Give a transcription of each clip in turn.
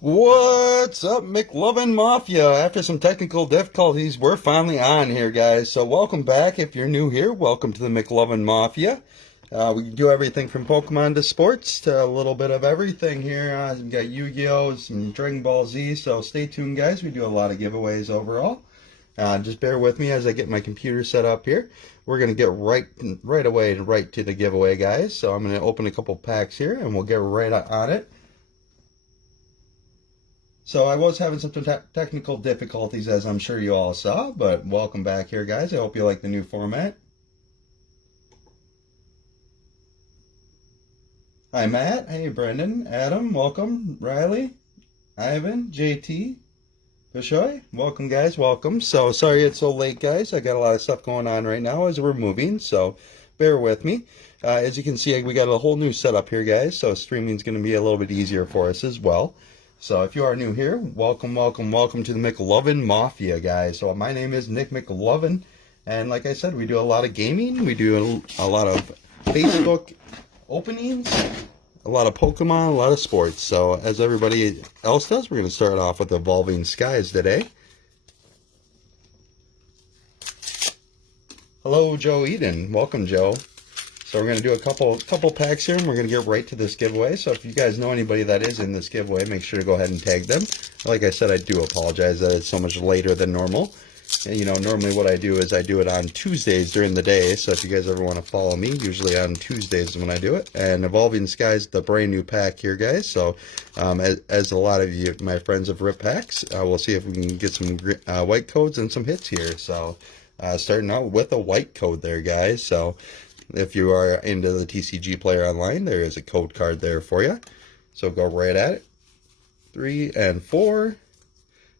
What's up, Mclovin Mafia? After some technical difficulties, we're finally on here, guys. So welcome back. If you're new here, welcome to the Mclovin Mafia. We do everything from Pokemon to sports to a little bit of everything here. We got Yu-Gi-Oh! Some Dragon Ball Z, so stay tuned, guys. We do a lot of giveaways overall. Just bear with me as I get my computer set up here. We're going to get right away to the giveaway, guys. So I'm going to open a couple packs here, and we'll get right on it. So I was having some technical difficulties, as I'm sure you all saw, but welcome back here, guys. I hope you like the new format. Hi, Matt. Hey, Brendan. Adam, welcome. Riley, Ivan, JT, Bishoy, welcome, guys. Welcome. So sorry it's so late, guys. I got a lot of stuff going on right now as we're moving, so bear with me. As you can see, we got a whole new setup here, guys, so streaming is going to be a little bit easier for us as well. So if you are new here, welcome to the Mclovin Mafia, guys. So my name is Nic Mclovin, and like I said, we do a lot of gaming, we do a lot of Facebook openings, a lot of Pokemon, a lot of sports. So as everybody else does, we're going to start off with Evolving Skies today. Hello, Joe Eden. Welcome, Joe. So we're going to do a couple packs here, and we're going to get right to this giveaway. So if you guys know anybody that is in this giveaway, make sure to go ahead and tag them. Like I said, I do apologize that it's so much later than normal. And, you know, normally what I do is I do it on Tuesdays during the day. So if you guys ever want to follow me, usually on Tuesdays is when I do it. And Evolving Skies, the brand new pack here, guys. So as a lot of you, my friends have ripped packs, we'll see if we can get some white codes and some hits here. So starting out with a white code there, guys. So if you are into the TCG Player Online, there is a code card there for you. So go right at it. 3 and 4.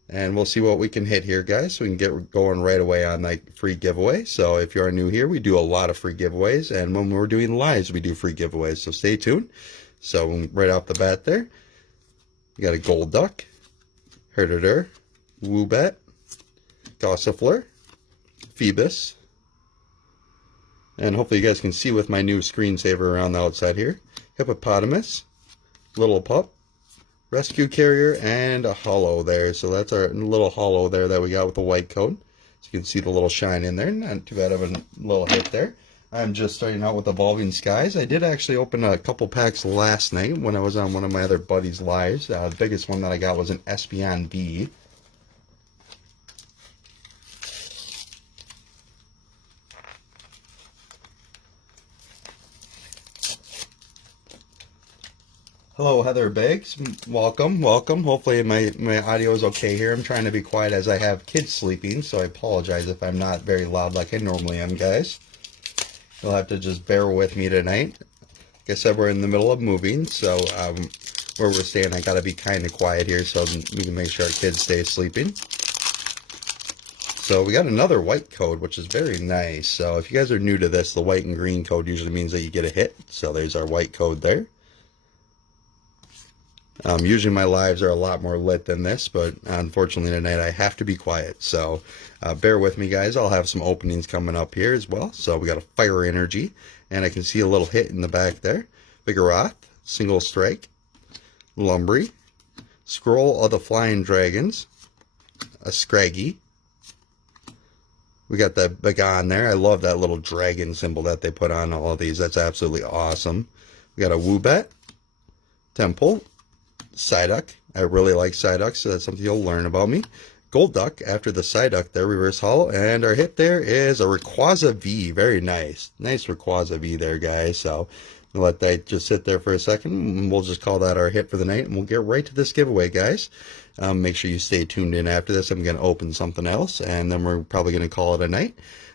And we'll see what we can hit here, guys, so we can get going right away on that free giveaway. So if you are new here, we do a lot of free giveaways. And when we're doing lives, we do free giveaways. So stay tuned. So right off the bat there, you got a Golduck, Herditor, Woobat, Gossifleur, Phoebus, and hopefully you guys can see with my new screensaver around the outside here. Hippopotamus, Little Pup, Rescue Carrier, and a Holo there. So that's our little Holo there that we got with the white code. So you can see the little shine in there. Not too bad of a little hit there. I'm just starting out with Evolving Skies. I did actually open a couple packs last night when I was on one of my other buddies' lives. The biggest one that I got was an Espeon B. Hello, Heather Biggs. Welcome. Hopefully my audio is okay here. I'm trying to be quiet as I have kids sleeping, so I apologize if I'm not very loud like I normally am, guys. You'll have to just bear with me tonight. Like I said, we're in the middle of moving, so where we're staying, I gotta be kind of quiet here so we can make sure our kids stay sleeping. So we got another white code, which is very nice. So if you guys are new to this, the white and green code usually means that you get a hit. So there's our white code there. Usually my lives are a lot more lit than this, but unfortunately tonight I have to be quiet. So bear with me, guys. I'll have some openings coming up here as well. So we got a Fire Energy, and I can see a little hit in the back there. Vigoroth, Single Strike, Lumbray, Scroll of the Flying Dragons, a Scraggy. We got that Bagon there. I love that little dragon symbol that they put on all of these. That's absolutely awesome. We got a Woobat, Temple, Psyduck. I really like Psyduck, so that's something you'll learn about me. Golduck after the Psyduck there, reverse holo, and our hit there is a Rayquaza V. Very nice. Nice Rayquaza V there, guys. So we'll let that just sit there for a second, and we'll just call that our hit for the night, and we'll get right to this giveaway, guys. Make sure you stay tuned in after this. I'm going to open something else, and then we're probably going to call it a night.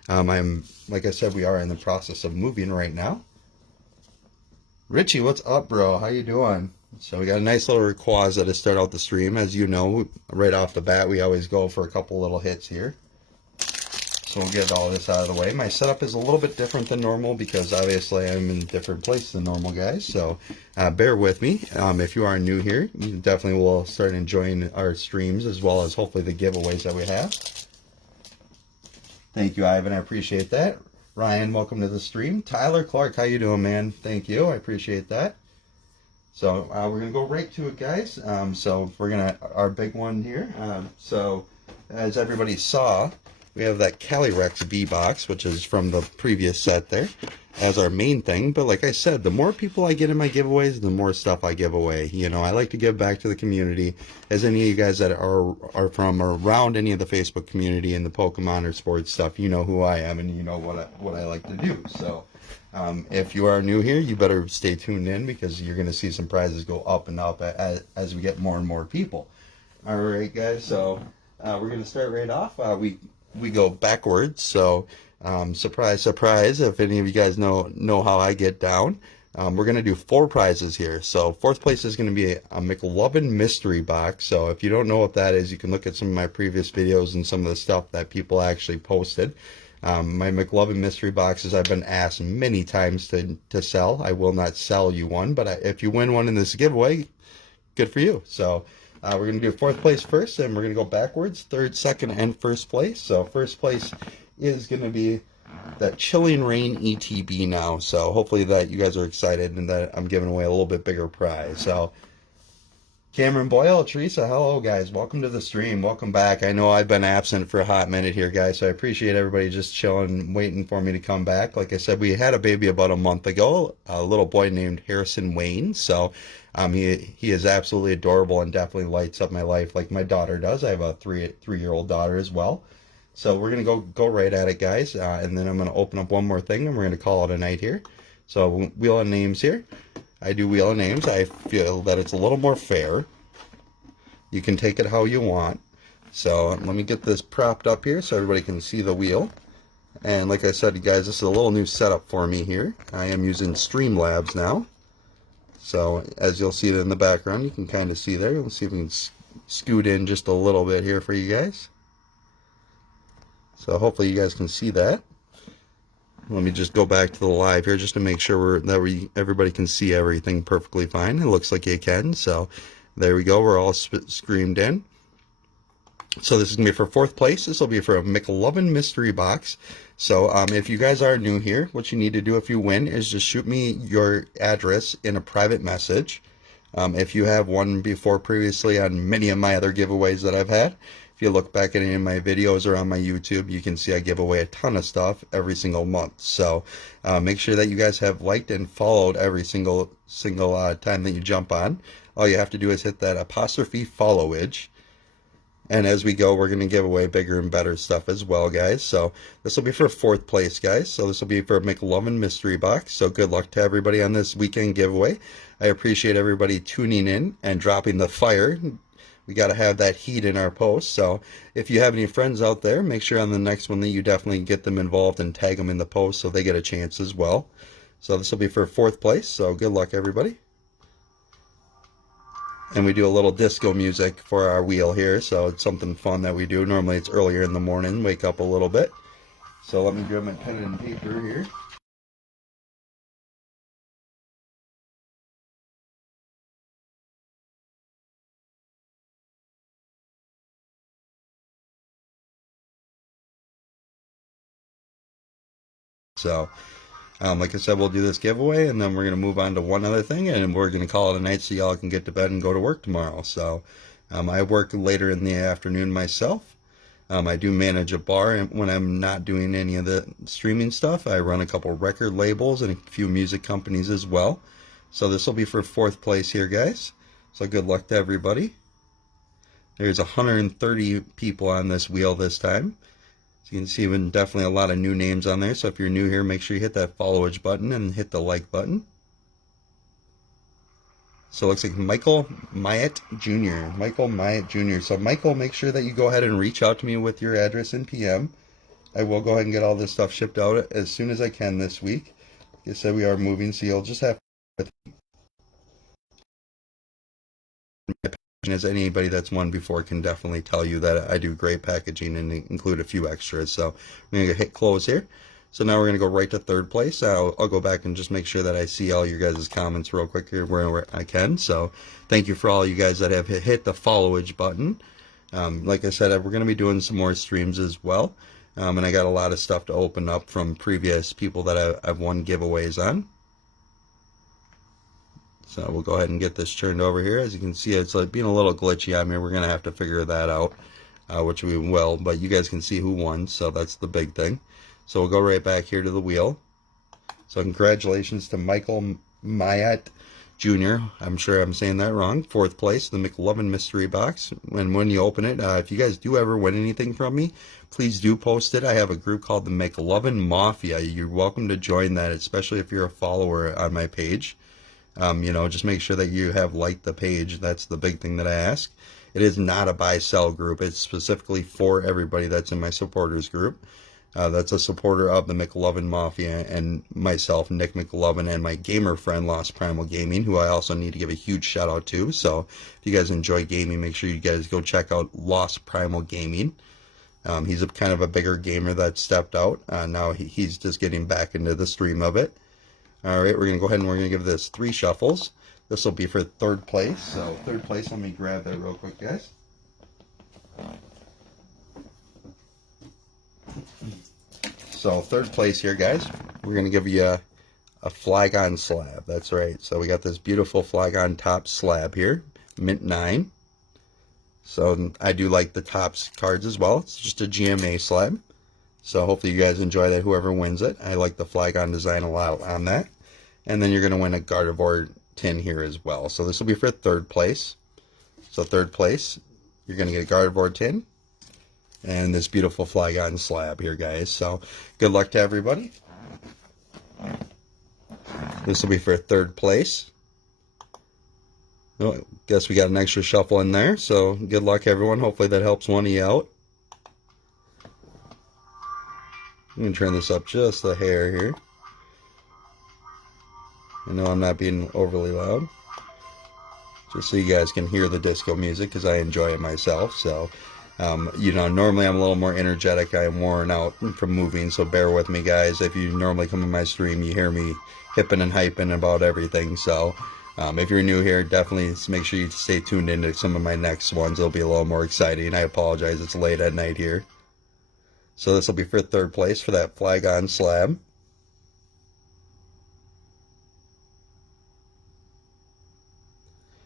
Like I said, we are in the process of moving right now. Richie, what's up, bro? How you doing? So we got a nice little Rayquaza to start out the stream. As you know, right off the bat, we always go for a couple little hits here. So we'll get all this out of the way. My setup is a little bit different than normal because obviously I'm in a different place than normal, guys. So bear with me. If you are new here, you definitely will start enjoying our streams as well as hopefully the giveaways that we have. Thank you, Ivan. I appreciate that. Ryan, welcome to the stream. Tyler Clark, how you doing, man? Thank you. I appreciate that. So we're gonna go right to it, guys. So we're gonna our big one here. So as everybody saw, we have that Calyrex V box, which is from the previous set there, as our main thing. But like I said, the more people I get in my giveaways, the more stuff I give away. You know, I like to give back to the community. As any of you guys that are from or around any of the Facebook community and the Pokemon or sports stuff, you know who I am and you know what I like to do. So if you are new here, you better stay tuned in because you're going to see some prizes go up and up as we get more and more people. All right, guys. So we're going to start right off. We go backwards. So surprise, surprise. If any of you guys know how I get down, we're going to do 4 prizes here. So fourth place is going to be a Mclovin mystery box. So if you don't know what that is, you can look at some of my previous videos and some of the stuff that people actually posted. My Mclovin mystery boxes I've been asked many times to sell. I will not sell you one, but if you win one in this giveaway, good for you. So we're going to do 4th place first, and we're going to go backwards, 3rd, 2nd, and 1st place. So 1st place is going to be that Chilling Rain ETB now. So hopefully that you guys are excited and that I'm giving away a little bit bigger prize. So Cameron Boyle, Teresa, hello guys, welcome to the stream, welcome back. I know I've been absent for a hot minute here, guys, so I appreciate everybody just chilling, waiting for me to come back. Like I said, we had a baby about a month ago, a little boy named Harrison Wayne. So he is absolutely adorable and definitely lights up my life like my daughter does. I have a three-year-old daughter as well. So we're gonna go right at it, guys, and then I'm gonna open up one more thing and we're gonna call it a night here. So wheel of names here. I do wheel of names. I feel that it's a little more fair. You can take it how you want. So let me get this propped up here so everybody can see the wheel. And like I said, guys, this is a little new setup for me here. I am using Streamlabs now. So as you'll see it in the background, you can kind of see there. Let's see if we can scoot in just a little bit here for you guys. So hopefully you guys can see that. Let me just go back to the live here just to make sure everybody can see everything perfectly fine. It looks like you can. So there we go. We're all screamed in. So this is going to be for 4th place. This will be for a Mclovin mystery box. So if you guys are new here, what you need to do if you win is just shoot me your address in a private message. If you have won before previously on many of my other giveaways that I've had, if you look back at any of my videos or on my YouTube, you can see I give away a ton of stuff every single month. So make sure that you guys have liked and followed every single time that you jump on. All you have to do is hit that apostrophe followage. And as we go, we're going to give away bigger and better stuff as well, guys. So this will be for 4th place, guys. So this will be for a Mclovin mystery box. So good luck to everybody on this weekend giveaway. I appreciate everybody tuning in and dropping the fire. We got to have that heat in our posts. So if you have any friends out there, make sure on the next one that you definitely get them involved and tag them in the post so they get a chance as well. So this will be for 4th place. So good luck, everybody. And we do a little disco music for our wheel here, so it's something fun that we do. Normally it's earlier in the morning, wake up a little bit. So let me grab my pen and paper here. So like I said, we'll do this giveaway and then we're going to move on to one other thing and we're going to call it a night so y'all can get to bed and go to work tomorrow. So I work later in the afternoon myself. I do manage a bar, and when I'm not doing any of the streaming stuff, I run a couple record labels and a few music companies as well. So this will be for 4th place here, guys. So good luck to everybody. There's 130 people on this wheel this time. So you can see definitely a lot of new names on there. So if you're new here, make sure you hit that followage button and hit the like button. So it looks like Michael Myatt Jr. Michael Myatt Jr. So Michael, make sure that you go ahead and reach out to me with your address in PM. I will go ahead and get all this stuff shipped out as soon as I can this week. Like I said, we are moving, so you'll just have to, as anybody that's won before can definitely tell you that I do great packaging and include a few extras. So I'm going to hit close here. So now we're going to go right to 3rd place. I'll go back and just make sure that I see all your guys' comments real quick here where I can. So thank you for all you guys that have hit the followage button. Like I said, we're going to be doing some more streams as well. And I got a lot of stuff to open up from previous people that I've won giveaways on. So we'll go ahead and get this turned over here. As you can see, it's like being a little glitchy on me. We're going to have to figure that out, which we will, but you guys can see who won, so that's the big thing. So we'll go right back here to the wheel. So congratulations to Michael Mayat Jr. I'm sure I'm saying that wrong. 4th place, the Mclovin mystery box. And when you open it, if you guys do ever win anything from me, please do post it. I have a group called the Mclovin Mafia. You're welcome to join that, especially if you're a follower on my page. You know, just make sure that you have liked the page. That's the big thing that I ask. It is not a buy-sell group. It's specifically for everybody that's in my supporters group. That's a supporter of the Mclovin Mafia and myself, Nic Mclovin, and my gamer friend, Lost Primal Gaming, who I also need to give a huge shout out to. So if you guys enjoy gaming, make sure you guys go check out Lost Primal Gaming. He's a kind of a bigger gamer that stepped out. Now he's just getting back into the stream of it. Alright, we're going to go ahead and we're going to give this 3 shuffles. This will be for 3rd place. So 3rd place, let me grab that real quick, guys. So 3rd place here, guys, we're going to give you a Flagon slab. That's right. So we got this beautiful Flagon top slab here, mint 9. So I do like the Topps cards as well. It's just a GMA slab. So hopefully you guys enjoy that, whoever wins it. I like the Flagon design a lot on that. And then you're going to win a Gardevoir tin here as well. So this will be for 3rd place. So 3rd place, you're going to get a Gardevoir tin and this beautiful Flagon slab here, guys. So good luck to everybody. This will be for 3rd place. Oh, guess we got an extra shuffle in there. So good luck, everyone. Hopefully that helps one of you out. I'm going to turn this up just a hair here. I know I'm not being overly loud. Just so you guys can hear the disco music, because I enjoy it myself. So, you know, normally I'm a little more energetic. I am worn out from moving, so bear with me, guys. If you normally come in my stream, you hear me hipping and hyping about everything. So, if you're new here, definitely make sure you stay tuned into some of my next ones. It'll be a little more exciting. I apologize, it's late at night here. So this will be for 3rd place for that Flagon slab.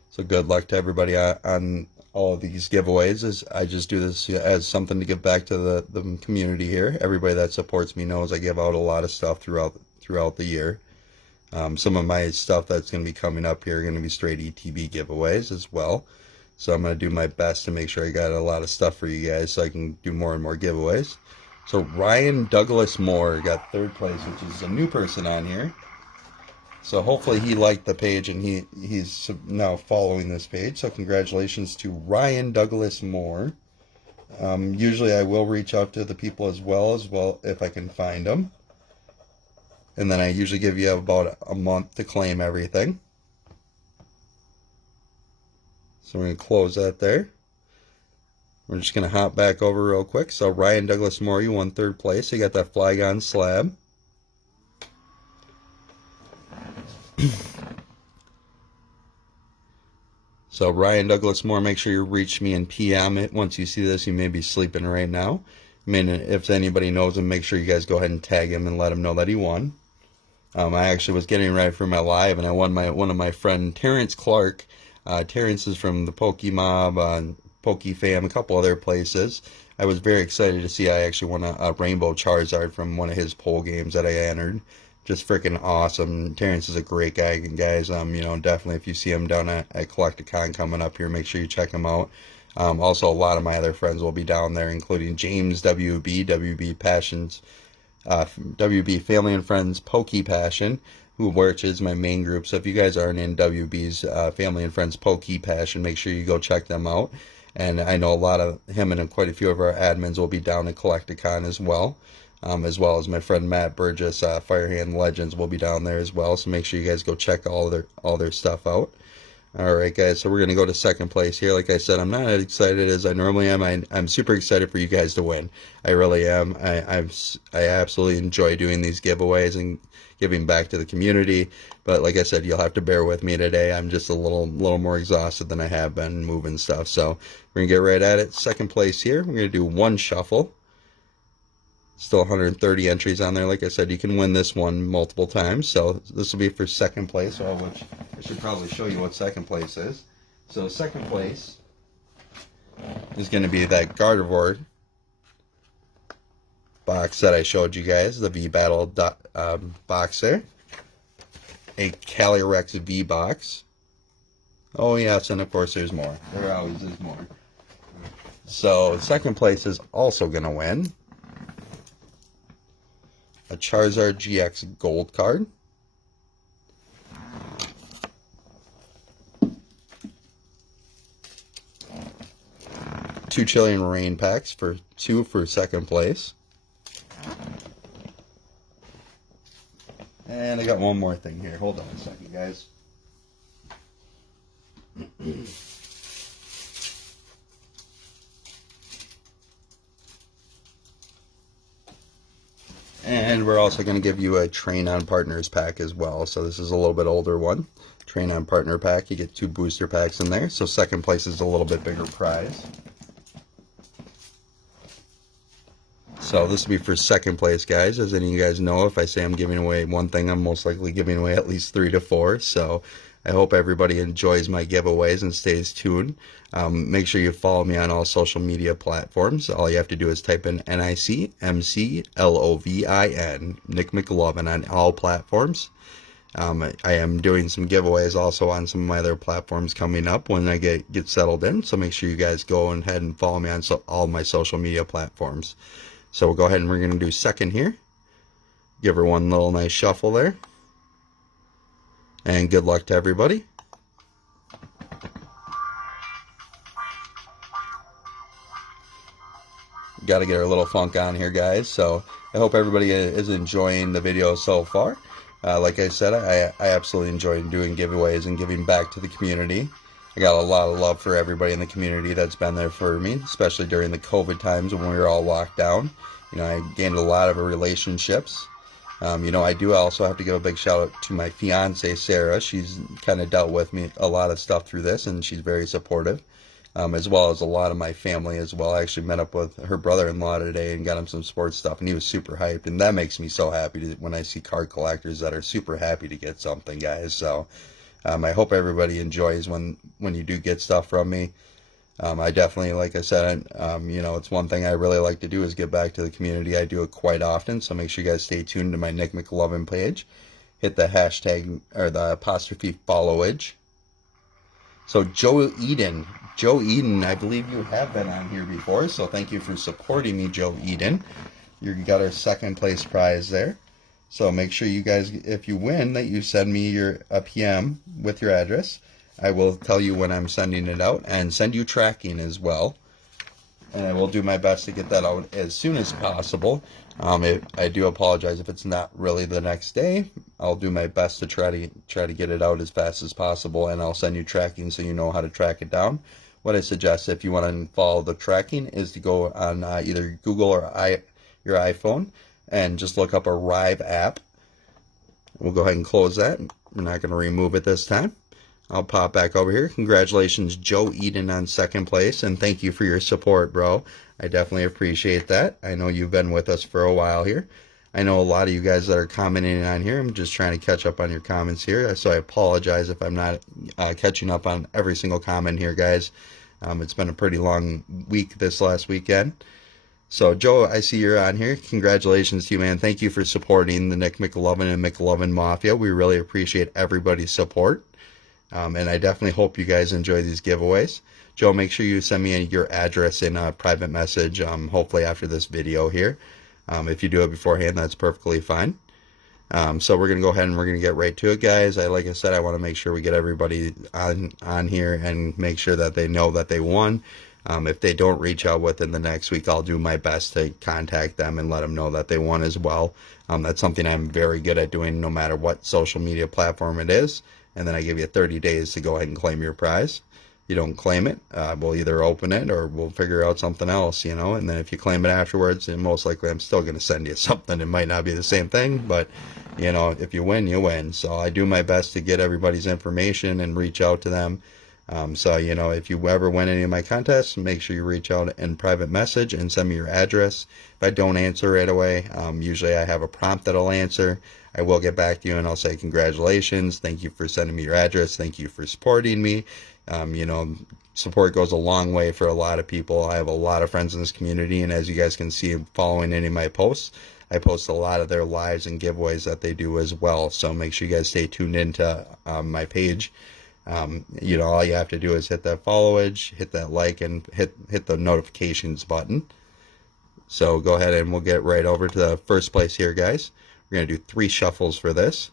So good luck to everybody on all of these giveaways. I just do this as something to give back to the community here. Everybody that supports me knows I give out a lot of stuff throughout the year. Some of my stuff that's going to be coming up here are going to be straight ETB giveaways as well. So I'm going to do my best to make sure I got a lot of stuff for you guys so I can do more and more giveaways. So Ryan Douglas Moore got 3rd place, which is a new person on here. So hopefully he liked the page and he's now following this page. So congratulations to Ryan Douglas Moore. Usually I will reach out to the people as well if I can find them. And then I usually give you about a month to claim everything. So we're going to close that there. We're just going to hop back over real quick. So Ryan Douglas Moore, you won 3rd place. You got that Flagon slab. So Ryan Douglas Moore, make sure you reach me in PM it. Once you see this, you may be sleeping right now. I mean, if anybody knows him, make sure you guys go ahead and tag him and let him know that he won. I actually was getting ready for my live, and I won one of my friend Terrence Clark. Terrence is from the Pokemob, PokeFam, a couple other places. I was very excited to see I actually won a Rainbow Charizard from one of his poll games that I entered. Just freaking awesome. Terrence is a great guy, guys. You know, definitely if you see him down at Collecticon coming up here, make sure you check him out. Also, a lot of my other friends will be down there, including James WB Passions, WB Family and Friends Poke Passion, which is my main group. So if you guys aren't in WB's Family and Friends Poke Passion, make sure you go check them out. And I know a lot of him and quite a few of our admins will be down at Collecticon as well as my friend Matt Burgess, Firehand Legends, will be down there as well. So make sure you guys go check all their stuff out. Alright guys, so we're going to go to 2nd place here. Like I said, I'm not as excited as I normally am. I'm super excited for you guys to win. I really am. I absolutely enjoy doing these giveaways and giving back to the community. But like I said, you'll have to bear with me today. I'm just a little more exhausted than I have been moving stuff. So we're going to get right at it. 2nd place here. We're going to do 1 shuffle. Still 130 entries on there. Like I said, you can win this one multiple times. So this will be for second place, which I should probably show you what second place is. So second place is going to be that Gardevoir box that I showed you guys, the V-Battle box there. A Calyrex V box. Oh yes, and of course there's more. There always is more. So second place is also going to win a Charizard GX Gold card. Two Chilean Rain packs for 2 for second place. And I got one more thing here. Hold on a second, guys. And we're also going to give you a Train on Partners pack as well. So this is a little bit older one. Train on Partner pack. You get 2 booster packs in there. So second place is a little bit bigger prize. So this will be for second place, guys. As any of you guys know, if I say I'm giving away one thing, I'm most likely giving away at least 3 to 4. So I hope everybody enjoys my giveaways and stays tuned. Make sure you follow me on all social media platforms. All you have to do is type in Nic Mclovin, Nic Mclovin, on all platforms. I am doing some giveaways also on some of my other platforms coming up when I get settled in. So make sure you guys go ahead and follow me on all my social media platforms. So we'll go ahead and we're going to do second here. Give her one little nice shuffle there. And good luck to everybody. Got to get our little funk on here, guys. So I hope everybody is enjoying the video so far. Like I said, I absolutely enjoy doing giveaways and giving back to the community. I got a lot of love for everybody in the community that's been there for me, especially during the COVID times when we were all locked down. You know, I gained a lot of relationships. You know, I do also have to give a big shout out to my fiance, Sarah. She's kind of dealt with me a lot of stuff through this, and she's very supportive, as well as a lot of my family as well. I actually met up with her brother-in-law today and got him some sports stuff, and he was super hyped, and that makes me so happy when I see card collectors that are super happy to get something, guys. So I hope everybody enjoys when you do get stuff from me. I definitely, like I said, you know, it's one thing I really like to do is give back to the community. I do it quite often, so make sure you guys stay tuned to my Nic Mclovin page. Hit the hashtag, or the apostrophe followage. So Joe Eden, I believe you have been on here before, so thank you for supporting me, Joe Eden. You got our second place prize there. So make sure you guys, if you win, that you send me a PM with your address. I will tell you when I'm sending it out and send you tracking as well. And I will do my best to get that out as soon as possible. I do apologize if it's not really the next day. I'll do my best to try to get it out as fast as possible, and I'll send you tracking so you know how to track it down. What I suggest if you want to follow the tracking is to go on either Google or your iPhone and just look up a Rive app. We'll go ahead and close that. We're not going to remove it this time. I'll pop back over here. Congratulations, Joe Eden, on second place, and thank you for your support, bro. I definitely appreciate that. I know you've been with us for a while here. I know a lot of you guys that are commenting on here. I'm just trying to catch up on your comments here, so I apologize if I'm not catching up on every single comment here, guys. It's been a pretty long week this last weekend. So, Joe, I see you're on here. Congratulations to you, man. Thank you for supporting the Nic Mclovin and Mclovin Mafia. We really appreciate everybody's support. And I definitely hope you guys enjoy these giveaways. Joe, make sure you send me your address in a private message, hopefully after this video here. If you do it beforehand, that's perfectly fine. So we're going to go ahead and we're going to get right to it, guys. Like I said, I want to make sure we get everybody on here and make sure that they know that they won. If they don't reach out within the next week, I'll do my best to contact them and let them know that they won as well. That's something I'm very good at doing no matter what social media platform it is. And then I give you 30 days to go ahead and claim your prize. You don't claim it, we'll either open it or we'll figure out something else, you know. And then if you claim it afterwards, then most likely I'm still going to send you something. It might not be the same thing, but, you know, if you win, you win. So I do my best to get everybody's information and reach out to them. So, you know, if you ever win any of my contests, make sure you reach out in private message and send me your address. If I don't answer right away, usually I have a prompt that I'll answer. I will get back to you and I'll say congratulations. Thank you for sending me your address. Thank you for supporting me. You know, support goes a long way for a lot of people. I have a lot of friends in this community, and as you guys can see following any of my posts, I post a lot of their lives and giveaways that they do as well. So make sure you guys stay tuned into my page. You know, all you have to do is hit that followage, hit that like, and hit the notifications button. So go ahead and we'll get right over to the first place here, guys. We're going to do 3 shuffles for this.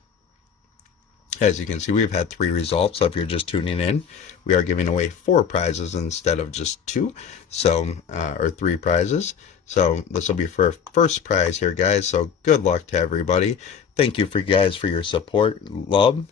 As you can see, we've had 3 results. So if you're just tuning in, we are giving away 4 prizes instead of just 2. So, or 3 prizes. So this will be for first prize here, guys. So good luck to everybody. Thank you for you guys for your support, love.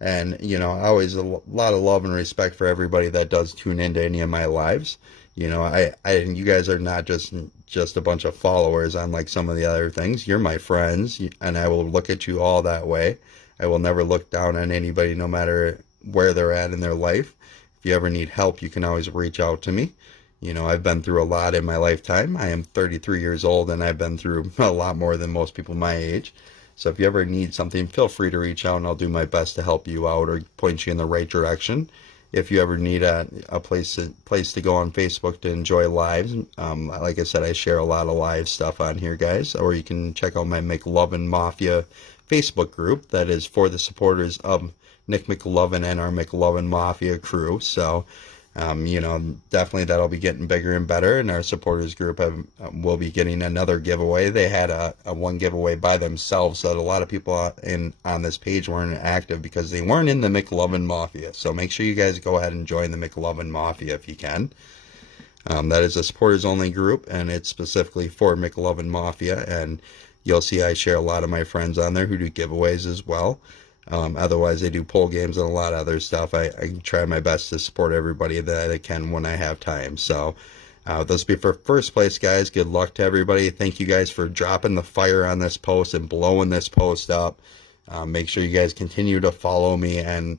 And, you know, always a lot of love and respect for everybody that does tune into any of my lives. You know, you guys are not just a bunch of followers on like some of the other things. You're my friends, and I will look at you all that way. I will never look down on anybody, no matter where they're at in their life. If you ever need help, you can always reach out to me. You know, I've been through a lot in my lifetime. I am 33 years old, and I've been through a lot more than most people my age. So if you ever need something, feel free to reach out, and I'll do my best to help you out or point you in the right direction. If you ever need a place to go on Facebook to enjoy lives, like I said, I share a lot of live stuff on here, guys. Or you can check out my Mclovin Mafia Facebook group that is for the supporters of Nic Mclovin and our Mclovin Mafia crew. So, you know, definitely that'll be getting bigger and better. And our supporters group will be getting another giveaway. They had a one giveaway by themselves, so that a lot of people on this page weren't active because they weren't in the Mclovin Mafia. So make sure you guys go ahead and join the Mclovin Mafia if you can. That is a supporters only group, and it's specifically for Mclovin Mafia. And you'll see I share a lot of my friends on there who do giveaways as well. Otherwise, they do poll games and a lot of other stuff. I try my best to support everybody that I can when I have time. So this will be for first place, guys. Good luck to everybody. Thank you guys for dropping the fire on this post and blowing this post up. Make sure you guys continue to follow me and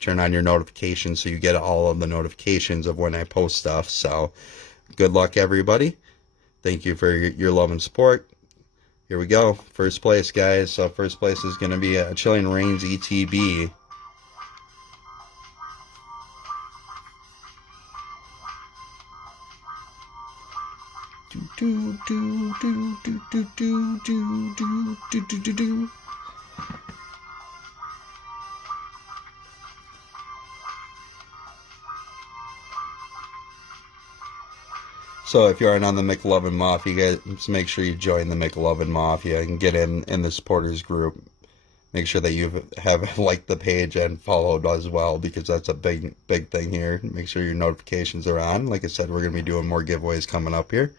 turn on your notifications so you get all of the notifications of when I post stuff. So good luck, everybody. Thank you for your love and support. Here we go. First place, guys. So first place is going to be a Chilling Reigns ETB. So if you aren't on the Mclovin Mafia, guys, make sure you join the Mclovin Mafia and get in the supporters group. Make sure that you have liked the page and followed as well, because that's a big thing here. Make sure your notifications are on. Like I said, we're going to be doing more giveaways coming up here.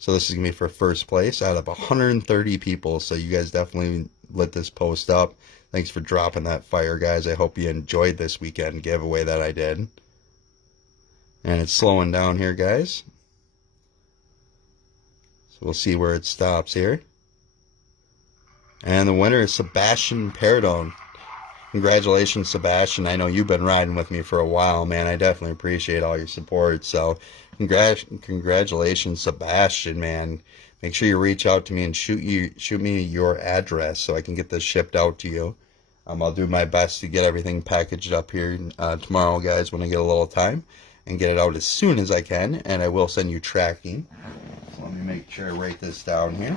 So this is going to be for first place out of 130 people. So you guys definitely lit this post up. Thanks for dropping that fire, guys. I hope you enjoyed this weekend giveaway that I did. And it's slowing down here, guys. So we'll see where it stops here. And the winner is Sebastian Perdon. Congratulations, Sebastian. I know you've been riding with me for a while, man. I definitely appreciate all your support. So congratulations, Sebastian, man. Make sure you reach out to me and shoot me your address so I can get this shipped out to you. I'll do my best to get everything packaged up here tomorrow, guys, when I get a little time, and get it out as soon as I can. And I will send you tracking. So let me make sure I write this down here.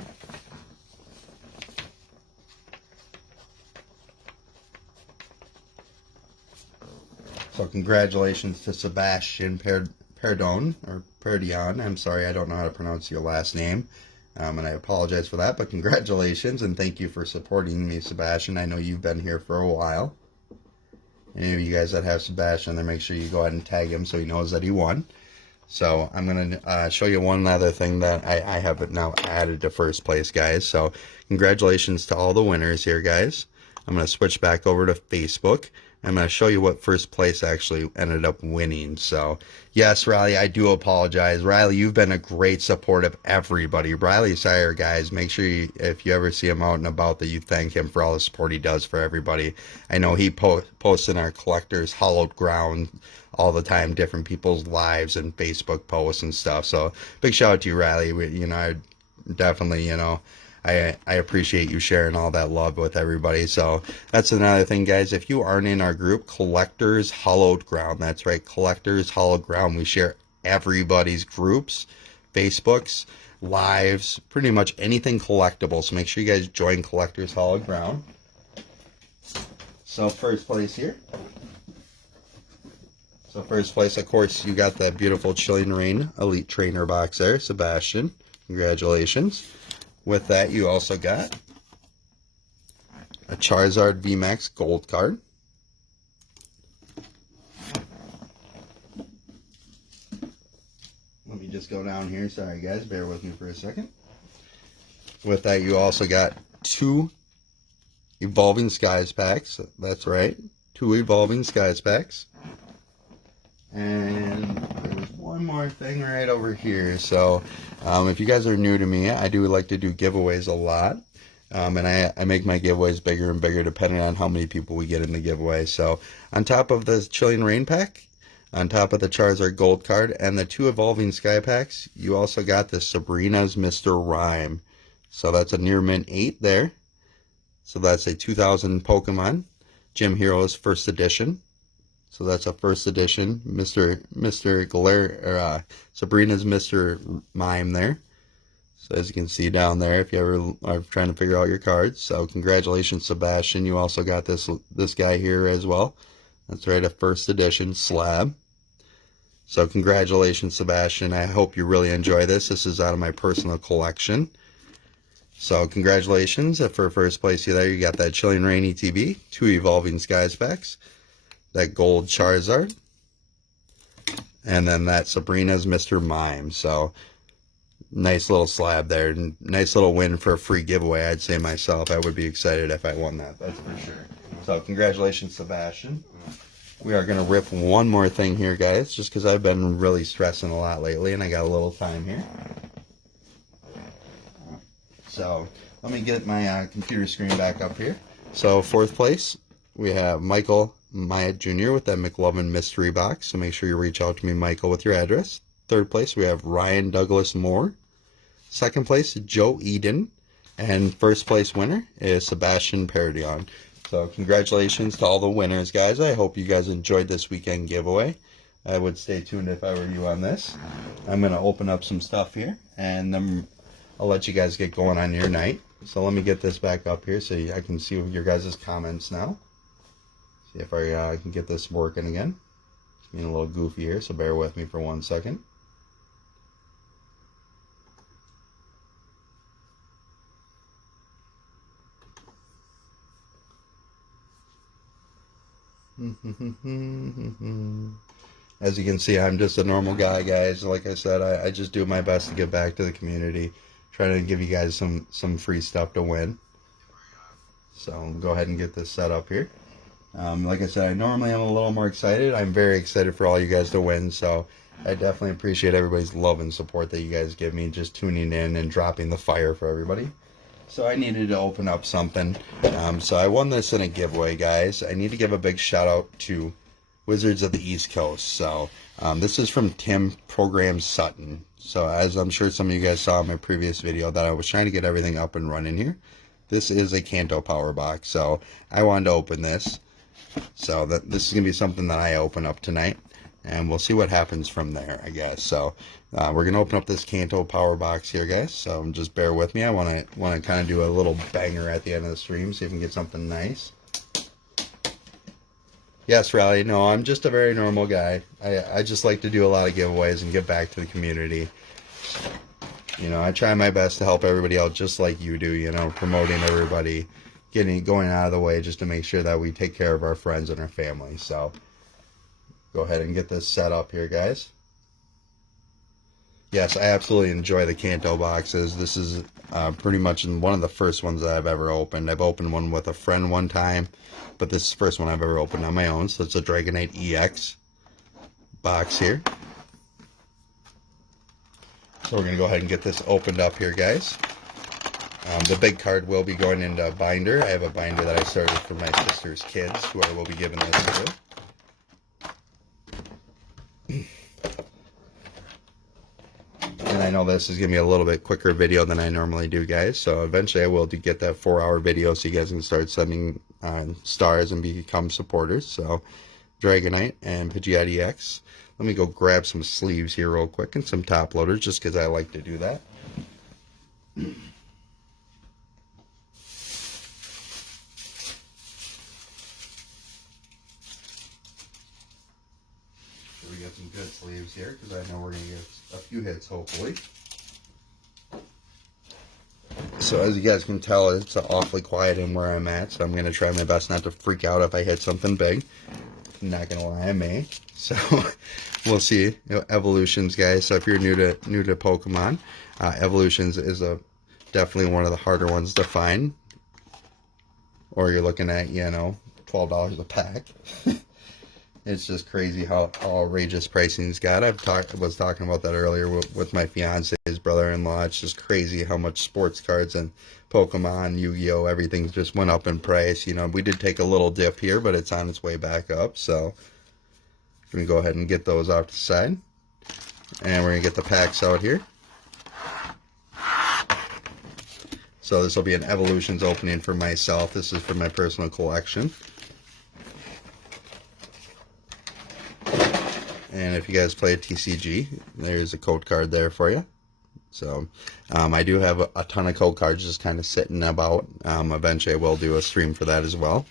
So congratulations to Sebastian Perdon, or Perdion. I'm sorry, I don't know how to pronounce your last name. And I apologize for that, but congratulations, and thank you for supporting me, Sebastian. I know you've been here for a while. Any of you guys that have Sebastian, then make sure you go ahead and tag him so he knows that he won. So I'm going to show you one other thing that I have now added to first place, guys. So congratulations to all the winners here, guys. I'm going to switch back over to Facebook. I'm going to show you what first place actually ended up winning. So, yes, Riley, I do apologize. Riley, you've been a great support of everybody. Riley Sire, guys, make sure you, if you ever see him out and about, that you thank him for all the support he does for everybody. I know he posts in our collectors hallowed ground all the time, different people's lives and Facebook posts and stuff. So, big shout out to you, Riley. I definitely, I appreciate you sharing all that love with everybody. So that's another thing, guys. If you aren't in our group, Collectors Hallowed Ground. That's right, Collectors Hallowed Ground. We share everybody's groups, Facebooks, lives, pretty much anything collectible. So make sure you guys join Collectors Hallowed Ground. So first place here. So first place, of course, you got that beautiful Chilling Reign Elite Trainer box there, Sebastian. Congratulations. With that, you also got a Charizard VMAX Gold card. Let me just go down here. Sorry, guys. Bear with me for a second. With that, you also got 2 Evolving Skies packs. That's right. 2 Evolving Skies packs. And there's one more thing right over here. So if you guys are new to me, I do like to do giveaways a lot. And I make my giveaways bigger and bigger depending on how many people we get in the giveaway. So on top of the Chilling Reign pack, on top of the Charizard Gold card, and the 2 Evolving Sky packs, you also got the Sabrina's Mr. Rhyme. So that's a near mint 8 there. So that's a 2000 Pokemon Gym Heroes first edition. So that's a first edition Sabrina's Mr. Mime there. So as you can see down there, if you ever are trying to figure out your cards. So congratulations, Sebastian. You also got this guy here as well. That's right, a first edition slab. So congratulations, Sebastian. I hope you really enjoy this. This is out of my personal collection. So congratulations for first place there. You got that Chilling Reign ETB, 2 Evolving Skies packs, that gold Charizard, and then that Sabrina's Mr. Mime. So nice little slab there. Nice little win for a free giveaway, I'd say myself. I would be excited if I won that, that's for sure. So congratulations, Sebastian. We are going to rip one more thing here, guys, just because I've been really stressing a lot lately and I got a little time here. So let me get my computer screen back up here. So fourth place, we have Michael Myatt Jr. with that Mclovin mystery box. So make sure you reach out to me, Michael, with your address. Third place, we have Ryan Douglas Moore. Second place, Joe Eden. And first place winner is Sebastian Paradion. So congratulations to all the winners, guys. I hope you guys enjoyed this weekend giveaway. I would stay tuned if I were you on this. I'm going to open up some stuff here, and then I'll let you guys get going on your night. So let me get this back up here so I can see your guys' comments now. See if I can get this working again. It's being a little goofy here, so bear with me for 1 second. As you can see, I'm just a normal guy, guys. Like I said, I just do my best to give back to the community, trying to give you guys some free stuff to win. So I'll go ahead and get this set up here. Like I said, I normally am a little more excited. I'm very excited for all you guys to win, so I definitely appreciate everybody's love and support that you guys give me, just tuning in and dropping the fire for everybody. So I needed to open up something. So I won this in a giveaway, guys. I need to give a big shout out to Wizards of the East Coast. So this is from Tim Program Sutton. So as I'm sure some of you guys saw in my previous video that I was trying to get everything up and running here. This is a Kanto Power Box. So I wanted to open this. So this is going to be something that I open up tonight. And we'll see what happens from there, I guess. So we're going to open up this Kanto Power Box here, guys. So just bear with me. I want to kind of do a little banger at the end of the stream, see if we can get something nice. Yes, Raleigh. No, I'm just a very normal guy. I just like to do a lot of giveaways and give back to the community. You know, I try my best to help everybody out just like you do, you know, promoting everybody, going out of the way just to make sure that we take care of our friends and our family. So go ahead and get this set up here, guys. Yes, I absolutely enjoy the Kanto boxes. This is pretty much one of the first ones that I've ever opened. I've opened one with a friend one time, but this is the first one I've ever opened on my own. So it's a Dragonite EX box here. So we're going to go ahead and get this opened up here, guys. The big card will be going into a binder. I have a binder that I started for my sister's kids, who I will be giving this to. And I know this is going to be a little bit quicker video than I normally do, guys. So eventually I will get that 4-hour video so you guys can start sending stars and become supporters. So Dragonite and Pidgeot EX. Let me go grab some sleeves here real quick and some top loaders just because I like to do that. So we got some good sleeves here because I know we're going to get a few hits hopefully. So as you guys can tell, it's awfully quiet in where I'm at, so I'm going to try my best not to freak out if I hit something big. I'm not going to lie, I may. So we'll see. You know, evolutions, guys. So if you're new to Pokemon, evolutions is definitely one of the harder ones to find. Or you're looking at, you know, $12 a pack. It's just crazy how outrageous pricing's got. I was talking about that earlier with my fiance's brother-in-law. It's just crazy how much sports cards and Pokemon, Yu-Gi-Oh, everything just went up in price. You know, we did take a little dip here, but it's on its way back up. So we're going to go ahead and get those off the side. And we're going to get the packs out here. So this will be an Evolutions opening for myself. This is for my personal collection. And if you guys play a TCG, there's a code card there for you. So I do have a ton of code cards just kind of sitting about. Eventually I will do a stream for that as well.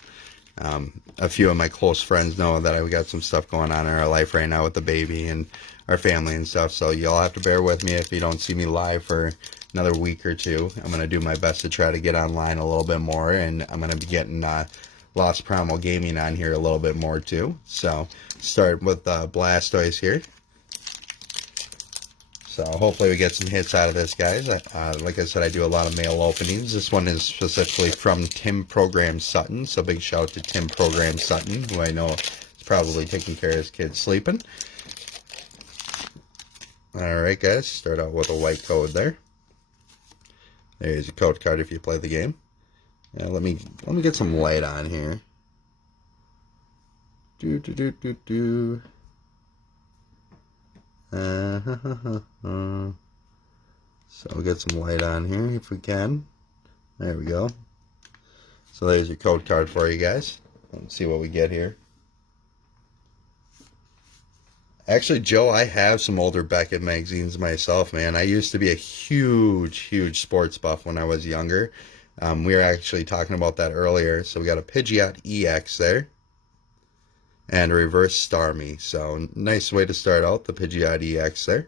A few of my close friends know that I've got some stuff going on in our life right now with the baby and our family and stuff. So you'll have to bear with me if you don't see me live for another week or two. I'm going to do my best to try to get online a little bit more. And I'm going to be getting Lost Primal Gaming on here a little bit more too. So start with Blastoise here. So hopefully we get some hits out of this, guys. Like I said, I do a lot of mail openings. This one is specifically from Tim Program Sutton. So big shout out to Tim Program Sutton, who I know is probably taking care of his kids sleeping. Alright, guys. Start out with a white code there. There's your code card if you play the game. Yeah, let me get some light on here. So we'll get some light on here if we can. There we go. So there's your code card for you guys. Let's see what we get here. Actually, Joe, I have some older Beckett magazines myself, man. I used to be a huge sports buff when I was younger. We were actually talking about that earlier. So we got a Pidgeot EX there. And a reverse Starmie. So nice way to start out, the Pidgeot EX there.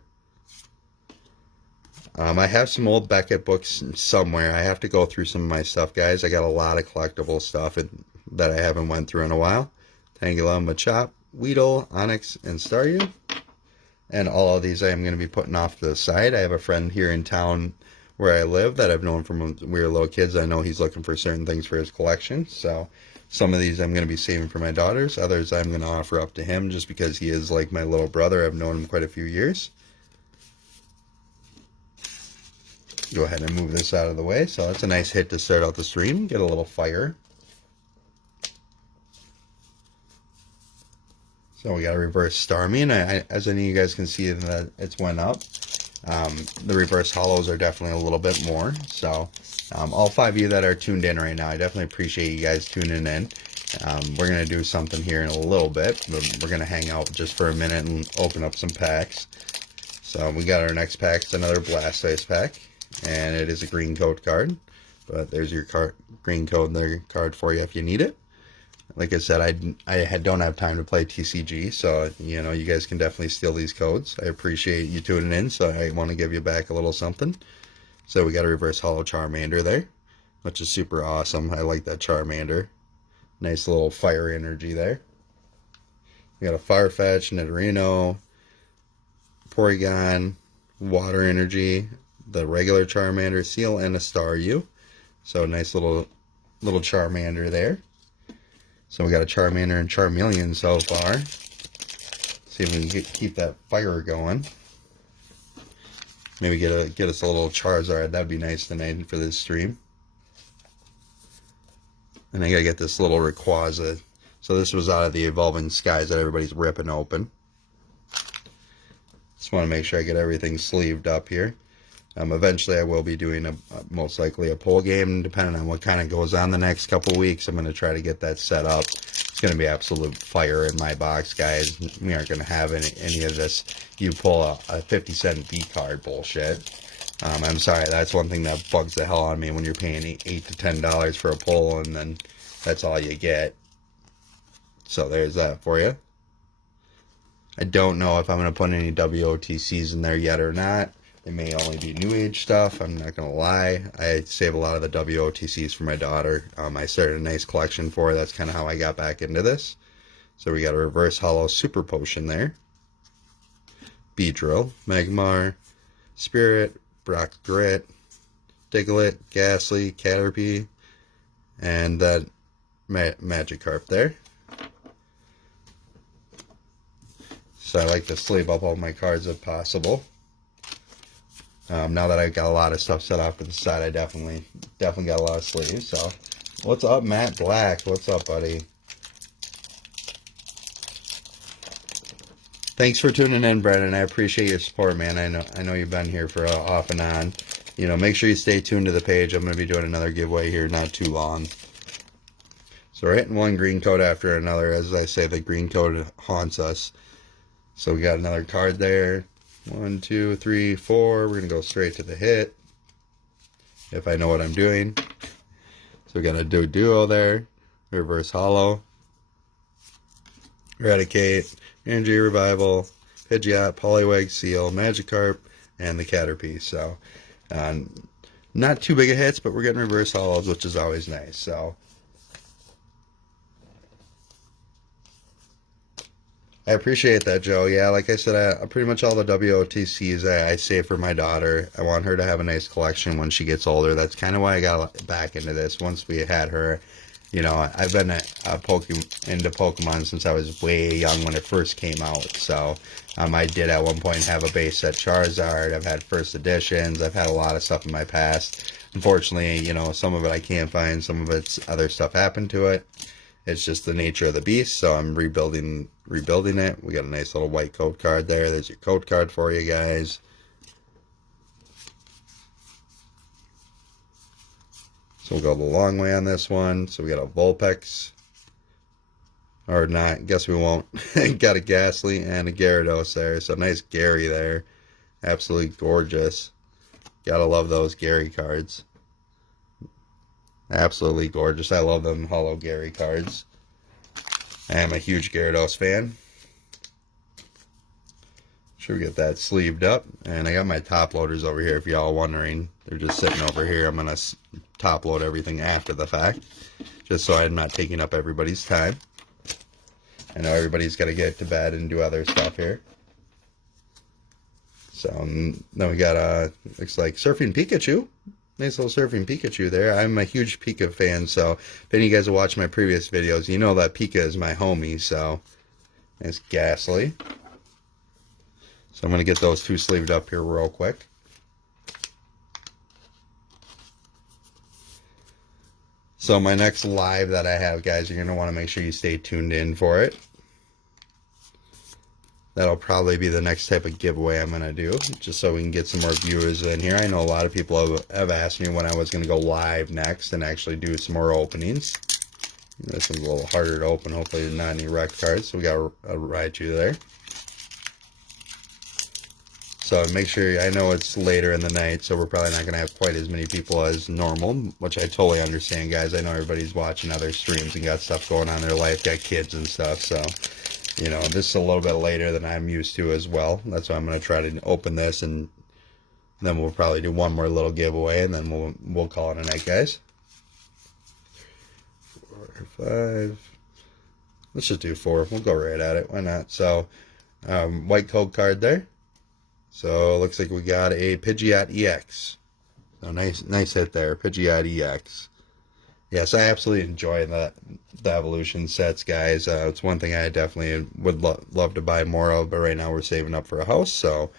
I have some old Beckett books somewhere. I have to go through some of my stuff, guys. I got a lot of collectible stuff that I haven't went through in a while. Tangela, Machop, Weedle, Onyx, and Staryu. And all of these I am going to be putting off to the side. I have a friend here in town where I live that I've known from when we were little kids. I know he's looking for certain things for his collection. So some of these I'm going to be saving for my daughters. Others I'm going to offer up to him just because he is like my little brother. I've known him quite a few years. Go ahead and move this out of the way. So that's a nice hit to start out the stream. Get a little fire. So we got a reverse Starmie, and as any of you guys can see that it's went up. The reverse hollows are definitely a little bit more. So all 5 of you that are tuned in right now, I definitely appreciate you guys tuning in. We're going to do something here in a little bit. We're going to hang out just for a minute and open up some packs. So we got our next pack. It's another Blastoise pack, and it is a green code card. But there's your green code there card for you if you need it. Like I said, I don't have time to play TCG, so you know you guys can definitely steal these codes. I appreciate you tuning in, so I want to give you back a little something. So we got a reverse hollow Charmander there, which is super awesome. I like that Charmander. Nice little fire energy there. We got a Farfetch, Nidorino, Porygon, Water Energy, the regular Charmander, Seal, and a Staryu. So nice little Charmander there. So we got a Charmander and Charmeleon so far. See if we can keep that fire going. Maybe get us a little Charizard. That'd be nice tonight for this stream. And I gotta get this little Rayquaza. So this was out of the Evolving Skies that everybody's ripping open. Just want to make sure I get everything sleeved up here. Eventually I will be doing most likely a pull game, depending on what kind of goes on the next couple weeks. I'm going to try to get that set up. It's going to be absolute fire in my box, guys. We aren't going to have any of this you pull a 50-cent V card bullshit. I'm sorry, that's one thing that bugs the hell out of me when you're paying $8 to $10 for a pull and then that's all you get. So there's that for you. I don't know if I'm going to put any WOTCs in there yet or not. It may only be New Age stuff. I'm not going to lie. I save a lot of the WOTCs for my daughter. I started a nice collection for her. That's kind of how I got back into this. So we got a Reverse Hollow Super Potion there. Beedrill, Magmar, Spirit, Brock Grit, Diglett, Ghastly, Caterpie, and that Magikarp there. So I like to sleeve up all my cards if possible. Now that I've got a lot of stuff set off to the side, I definitely got a lot of sleeves. So, what's up, Matt Black? What's up, buddy? Thanks for tuning in, Brennan. I appreciate your support, man. I know you've been here for off and on. You know, make sure you stay tuned to the page. I'm going to be doing another giveaway here not too long. So we're hitting one green code after another. As I say, the green code haunts us. So we got another card there. 1, 2, 3, 4. We're going to go straight to the hit. If I know what I'm doing. So we got a duo there. Reverse Hollow. Eradicate. Energy Revival. Pidgeot. Poliwag. Seal. Magikarp. And the Caterpie. So, not too big of hits, but we're getting Reverse Hollows, which is always nice. So, I appreciate that, Joe. Yeah, like I said, pretty much all the WOTCs I save for my daughter. I want her to have a nice collection when she gets older. That's kind of why I got back into this. Once we had her, you know, I've been into Pokemon since I was way young when it first came out. So I did at one point have a base set Charizard. I've had first editions. I've had a lot of stuff in my past. Unfortunately, you know, some of it I can't find. Some of it's other stuff happened to it. It's just the nature of the beast, so I'm rebuilding it. We got a nice little white code card there. There's your code card for you guys. So we'll go the long way on this one. So we got a Vulpix. Or not, guess we won't. Got a Ghastly and a Gyarados there. So nice Gary there. Absolutely gorgeous. Gotta love those Gary cards. Absolutely gorgeous. I love them hollow Gary cards. I am a huge Gyarados fan. Sure, get that sleeved up. And I got my top loaders over here if y'all wondering. They're just sitting over here. I'm going to top load everything after the fact. Just so I'm not taking up everybody's time. I know everybody's got to get to bed and do other stuff here. So then we got, looks like Surfing Pikachu. Nice little Surfing Pikachu there. I'm a huge Pika fan, so if any of you guys have watched my previous videos, you know that Pika is my homie, so nice Ghastly. So I'm going to get those two sleeved up here real quick. So my next live that I have, guys, you're going to want to make sure you stay tuned in for it. That'll probably be the next type of giveaway I'm going to do, just so we can get some more viewers in here. I know a lot of people have asked me when I was going to go live next and actually do some more openings. This one's a little harder to open. Hopefully there's not any wrecked cards, so we got a Raichu there. So make sure, I know it's later in the night, so we're probably not going to have quite as many people as normal, which I totally understand, guys. I know everybody's watching other streams and got stuff going on in their life, got kids and stuff, so... You know, this is a little bit later than I'm used to as well. That's why I'm going to try to open this, and then we'll probably do one more little giveaway, and then we'll call it a night, guys. 4, 5. Let's just do 4. We'll go right at it. Why not? So, white code card there. So it looks like we got a Pidgeot EX. So nice hit there, Pidgeot EX. Yes, I absolutely enjoy the evolution sets, guys. It's one thing I definitely would love to buy more of, but right now we're saving up for a house, so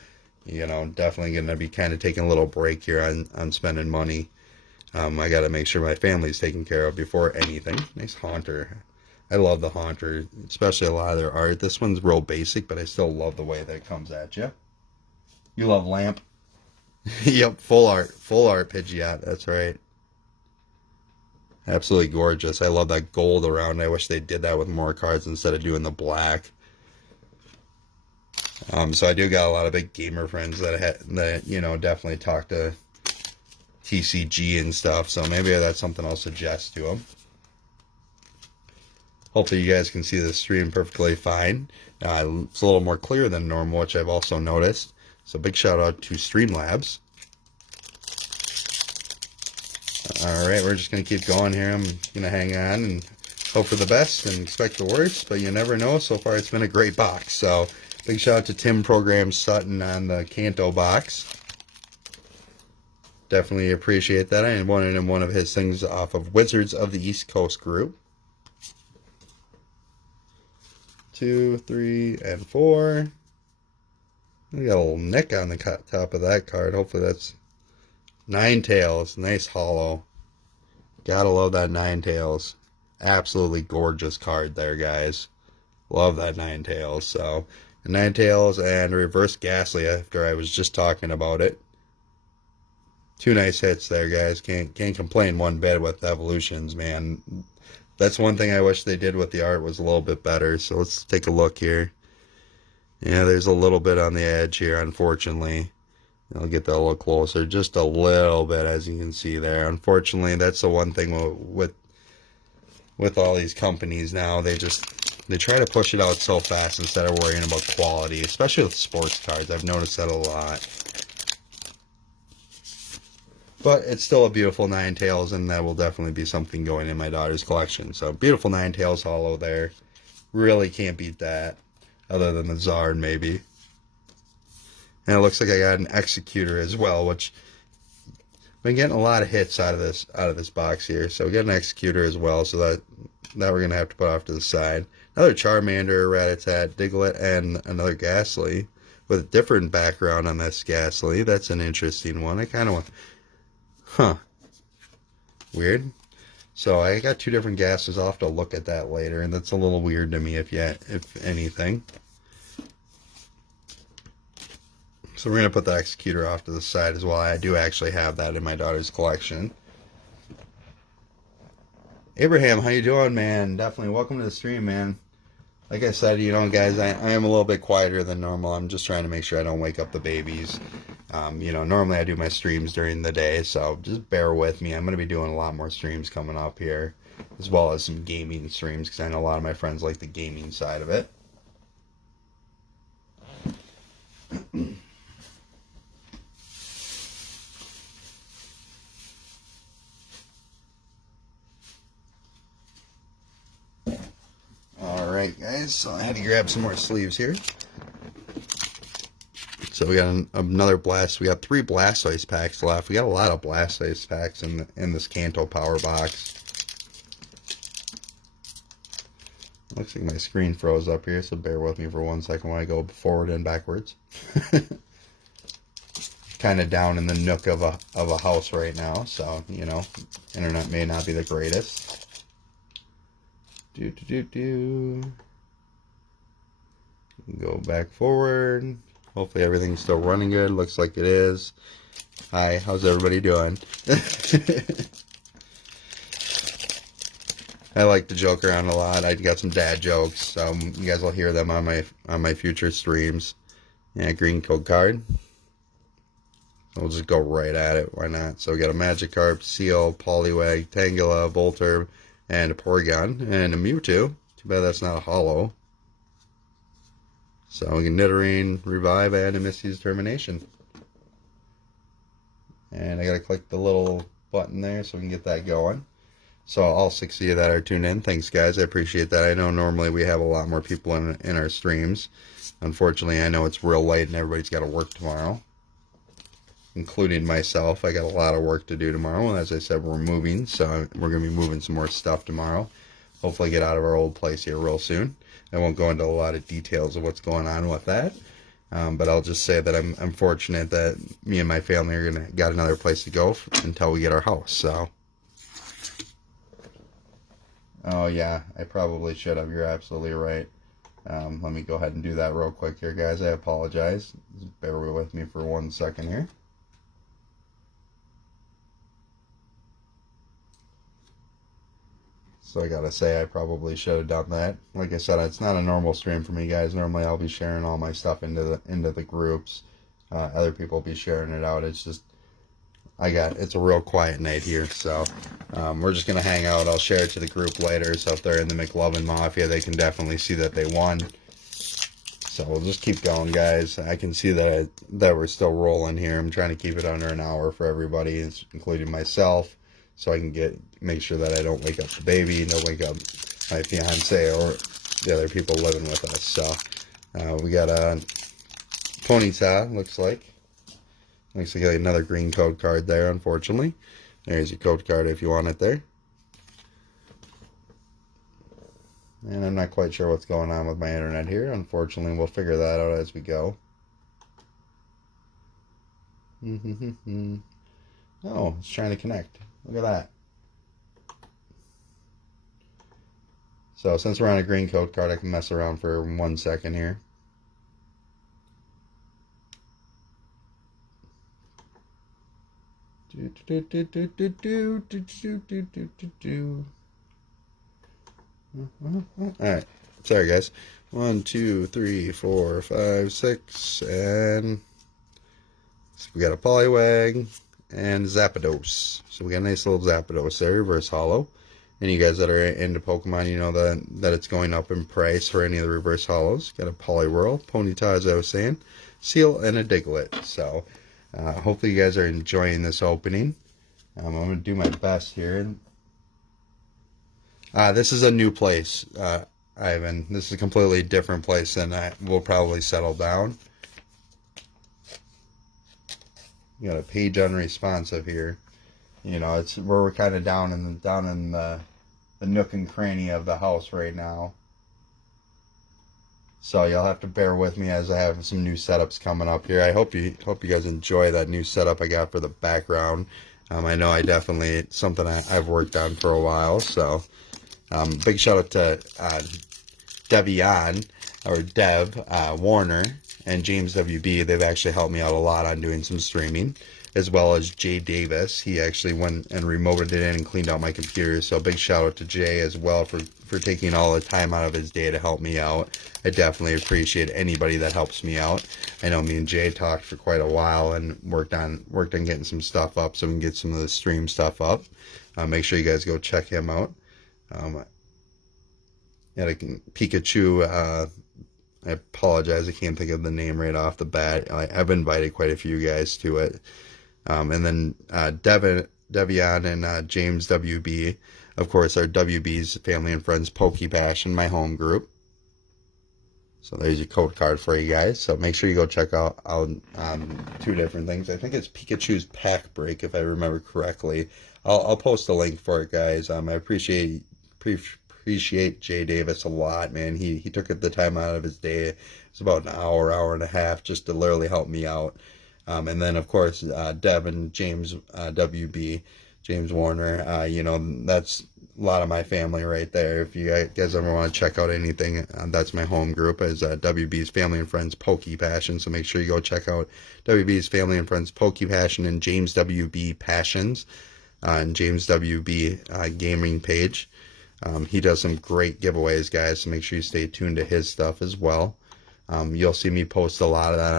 definitely going to be kind of taking a little break here on spending money. I got to make sure my family's taken care of before anything. Nice Haunter. I love the Haunter, especially a lot of their art. This one's real basic, but I still love the way that it comes at you. You love Lamp? Yep, full art Pidgeot, that's right. Absolutely gorgeous. I love that gold around. I wish they did that with more cards instead of doing the black. So I do got a lot of big gamer friends that definitely talk to TCG and stuff. So maybe that's something I'll suggest to them. Hopefully you guys can see the stream perfectly fine. It's a little more clear than normal, which I've also noticed. So big shout out to Streamlabs. Alright, we're just going to keep going here. I'm going to hang on and hope for the best and expect the worst, but you never know. So far it's been a great box. So big shout out to Tim Program Sutton on the Kanto box. Definitely appreciate that. I wanted him one of his things off of Wizards of the East Coast group. 2, 3, and 4. We got a little Nic on the top of that card. Hopefully that's Ninetales. Nice hollow. Gotta love that Ninetales. Absolutely gorgeous card there, guys. Love that Ninetales. So, Ninetales and Reverse Ghastly after I was just talking about it. Two nice hits there, guys. Can't complain one bit with evolutions, man. That's one thing I wish they did with the art was a little bit better. So let's take a look here. Yeah, there's a little bit on the edge here, unfortunately. I'll get that a little closer, just a little bit, as you can see there. Unfortunately, that's the one thing with all these companies now. They try to push it out so fast instead of worrying about quality, especially with sports cards. I've noticed that a lot. But it's still a beautiful Ninetales, and that will definitely be something going in my daughter's collection. So, beautiful Ninetales hollow there. Really can't beat that, other than the Zard, maybe. And it looks like I got an Executor as well, which I've been getting a lot of hits out of this box here. So we got an Executor as well, so that we're gonna have to put off to the side. Another Charmander, Rattata, Diglett, and another Ghastly with a different background on this Ghastly. That's an interesting one. I kind of want, weird. So I got two different Ghastlies. I'll have to look at that later, and that's a little weird to me, if anything. So we're going to put the Executor off to the side as well. I do actually have that in my daughter's collection. Abraham, how you doing, man? Definitely welcome to the stream, man. Like I said, guys, I am a little bit quieter than normal. I'm just trying to make sure I don't wake up the babies. Normally I do my streams during the day, so just bear with me. I'm going to be doing a lot more streams coming up here, as well as some gaming streams, because I know a lot of my friends like the gaming side of it. Alright, guys, so I had to grab some more sleeves here. So we got another Blast. We got 3 Blastoise packs left. We got a lot of Blastoise packs in this Kanto Power box. Looks like my screen froze up here, so bear with me for 1 second while I go forward and backwards. Kind of down in the nook of a house right now, so internet may not be the greatest. Go back forward. Hopefully everything's still running good. Looks like it is. Hi, how's everybody doing? I like to joke around a lot. I got some dad jokes. You guys will hear them on my future streams. Yeah, green code card. We'll just go right at it. Why not? So we got a Magikarp, Seal, Poliwag, Tangela, Voltorb, and a Porygon, and a Mewtwo. Too bad that's not a hollow. So we can Nidoran, Revive, and a Misty's Determination. And I gotta click the little button there so we can get that going. So all 6 of you that are tuned in, thanks guys, I appreciate that. I know normally we have a lot more people in our streams. Unfortunately, I know it's real late and everybody's got to work tomorrow, including myself. I got a lot of work to do tomorrow. And as I said, we're moving, so we're going to be moving some more stuff tomorrow. Hopefully get out of our old place here real soon. I won't go into a lot of details of what's going on with that. But I'll just say that I'm fortunate that me and my family are going to got another place to go until we get our house, so. Oh yeah, I probably should have. You're absolutely right. Let me go ahead and do that real quick here, guys. I apologize. Just bear with me for 1 second here. So I gotta say, I probably should have done that. Like I said, it's not a normal stream for me, guys. Normally I'll be sharing all my stuff into the groups. Other people will be sharing it out. It's just it's a real quiet night here, so we're just gonna hang out. I'll share it to the group later, so if they're in the Mclovin Mafia, they can definitely see that they won. So we'll just keep going, guys. I can see that we're still rolling here. I'm trying to keep it under an hour for everybody, including myself, so I can make sure that I don't wake up the baby, don't wake up my fiance or the other people living with us. So we got a Ponyta, looks like. Looks like another green code card there, unfortunately. There's your code card if you want it there. And I'm not quite sure what's going on with my internet here. Unfortunately, we'll figure that out as we go. Oh, it's trying to connect. Look at that. So since we're on a green code card, I can mess around for 1 second here. Alright, sorry guys. 1, 2, 3, 4, 5, 6, and so we got a Poliwag and Zapdos. So we got a nice little Zapdos there, reverse holo. And you guys that are into Pokemon, you know that it's going up in price for any of the reverse holos. Got a Poliwhirl, Ponyta, as I was saying, Seal, and a Diglett. So hopefully you guys are enjoying this opening. I'm going to do my best here. This is a new place, Ivan. This is a completely different place than we'll probably settle down. You got a page unresponsive here. You know, it's where we're kind of down in the nook and cranny of the house right now. So you'll have to bear with me as I have some new setups coming up here. I hope you guys enjoy that new setup I got for the background. I know it's something I've worked on for a while. So big shout out to Devion or Dev Warner and James WB. They've actually helped me out a lot on doing some streaming, as well as Jay Davis. He actually went and remoted it in and cleaned out my computer. So big shout out to Jay as well for taking all the time out of his day to help me out. I definitely appreciate anybody that helps me out. I know me and Jay talked for quite a while and worked on getting some stuff up so we can get some of the stream stuff up. Make sure you guys go check him out. Pikachu, I apologize, I can't think of the name right off the bat. I've invited quite a few guys to it. And then Devion and James WB, of course, are WB's Family and Friends Pokepassion, my home group. So there's your code card for you guys. So make sure you go check out two different things. I think it's Pikachu's Pack Break, if I remember correctly. I'll post a link for it, guys. I appreciate Jay Davis a lot, man. He took the time out of his day. It's about an hour and a half just to literally help me out. And then, of course, Dev and James WB, James Warner, you know, that's a lot of my family right there. If you guys ever want to check out anything, that's my home group, is WB's Family and Friends Pokepassion. So make sure you go check out WB's Family and Friends Pokepassion and James WB Passions on James WB gaming page. He does some great giveaways, guys, so make sure you stay tuned to his stuff as well. You'll see me post a lot of that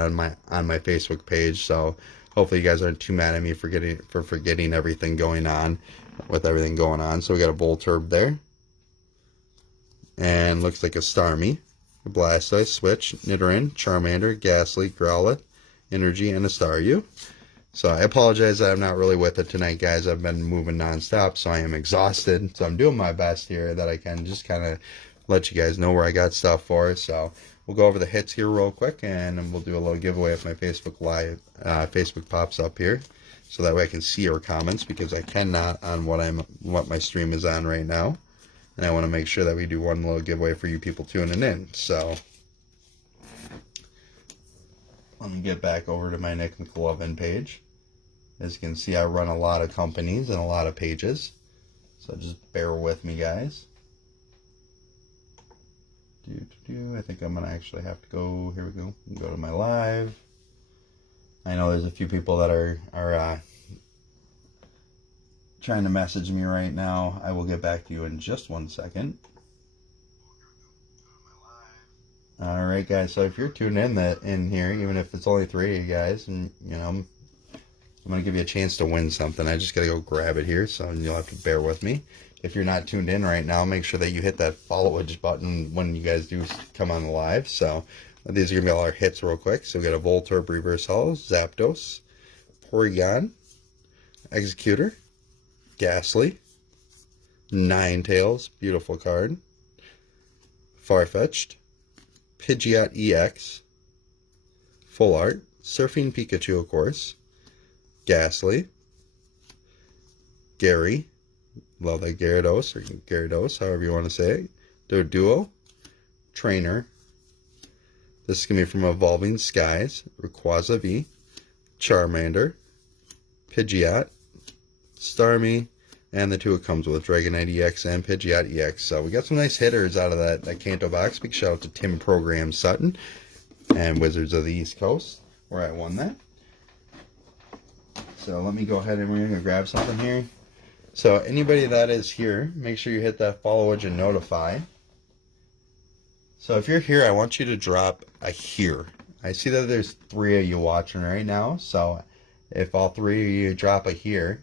on my Facebook page, so hopefully you guys aren't too mad at me for forgetting everything going on with everything going on. So we got a Volturb there, and looks like a Starmie, a Blastoise, Switch, Nidoran, Charmander, Ghastly, Growlithe, Energy, and a Staryu. So I apologize that I'm not really with it tonight, guys. I've been moving nonstop, so I am exhausted. So I'm doing my best here that I can, just kind of let you guys know where I got stuff for. So we'll go over the hits here real quick, and we'll do a little giveaway if my Facebook Live, Facebook pops up here, so that way I can see your comments, because I cannot on what my stream is on right now, and I want to make sure that we do one little giveaway for you people tuning in. So let me get back over to my Nic Mclovin page. As you can see, I run a lot of companies and a lot of pages, so just bear with me, guys. I think I'm going to actually have to go, here we go, go to my live. I know there's a few people that are trying to message me right now. I will get back to you in just 1 second. Alright, guys, so if you're tuned in here, even if it's only 3 of you guys, and you know, I'm going to give you a chance to win something. I just got to go grab it here, so you'll have to bear with me. If you're not tuned in right now, make sure that you hit that follow-age button when you guys do come on the live. So these are going to be all our hits real quick. So we got a Voltorb Reverse Hollow, Zapdos, Porygon, Executor, Ghastly, Ninetales, beautiful card, Farfetch'd, Pidgeot EX, Full Art, Surfing Pikachu, of course, Ghastly, Gary, love that Gyarados, or Gyarados, however you want to say it, Doduo, Trainer, this is going to be from Evolving Skies, Rayquaza V, Charmander, Pidgeot, Starmie, and the 2 it comes with, Dragonite EX and Pidgeot EX. So we got some nice hitters out of that Kanto box. Big shout out to Tim Program Sutton and Wizards of the East Coast, where I won that. So let me go ahead and we're going to grab something here. So anybody that is here, make sure you hit that follow and notify. So if you're here, I want you to drop a here. I see that there's 3 of you watching right now. So if all 3 of you drop a here,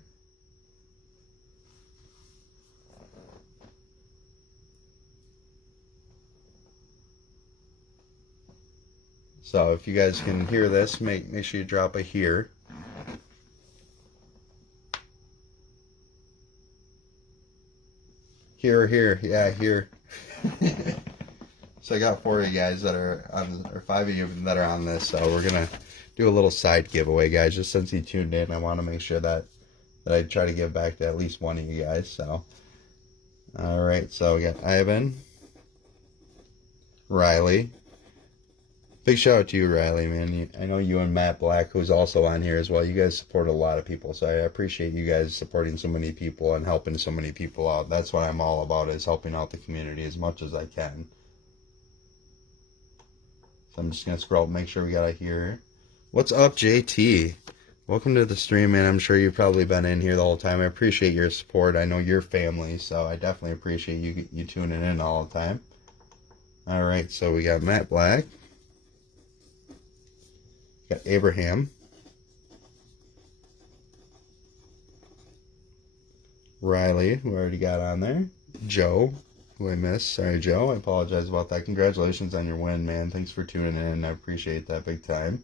so if you guys can hear this, make sure you drop a here. Here, yeah, here. So I got 4 of you guys that are on, or 5 of you that are on this. So we're gonna do a little side giveaway, guys. Just since you tuned in, I want to make sure that I try to give back to at least one of you guys. So, all right. So we got Ivan, Riley. Big shout out to you, Riley, man. I know you and Matt Black, who's also on here as well. You guys support a lot of people, so I appreciate you guys supporting so many people and helping so many people out. That's what I'm all about, is helping out the community as much as I can. So I'm just going to scroll up, make sure we got it here. What's up, JT? Welcome to the stream, man. I'm sure you've probably been in here the whole time. I appreciate your support. I know you're family, so I definitely appreciate you tuning in all the time. All right, so we got Matt Black. Got Abraham, Riley, who I already got on there, Joe, who I missed. Sorry, Joe. I apologize about that. Congratulations on your win, man. Thanks for tuning in. I appreciate that big time.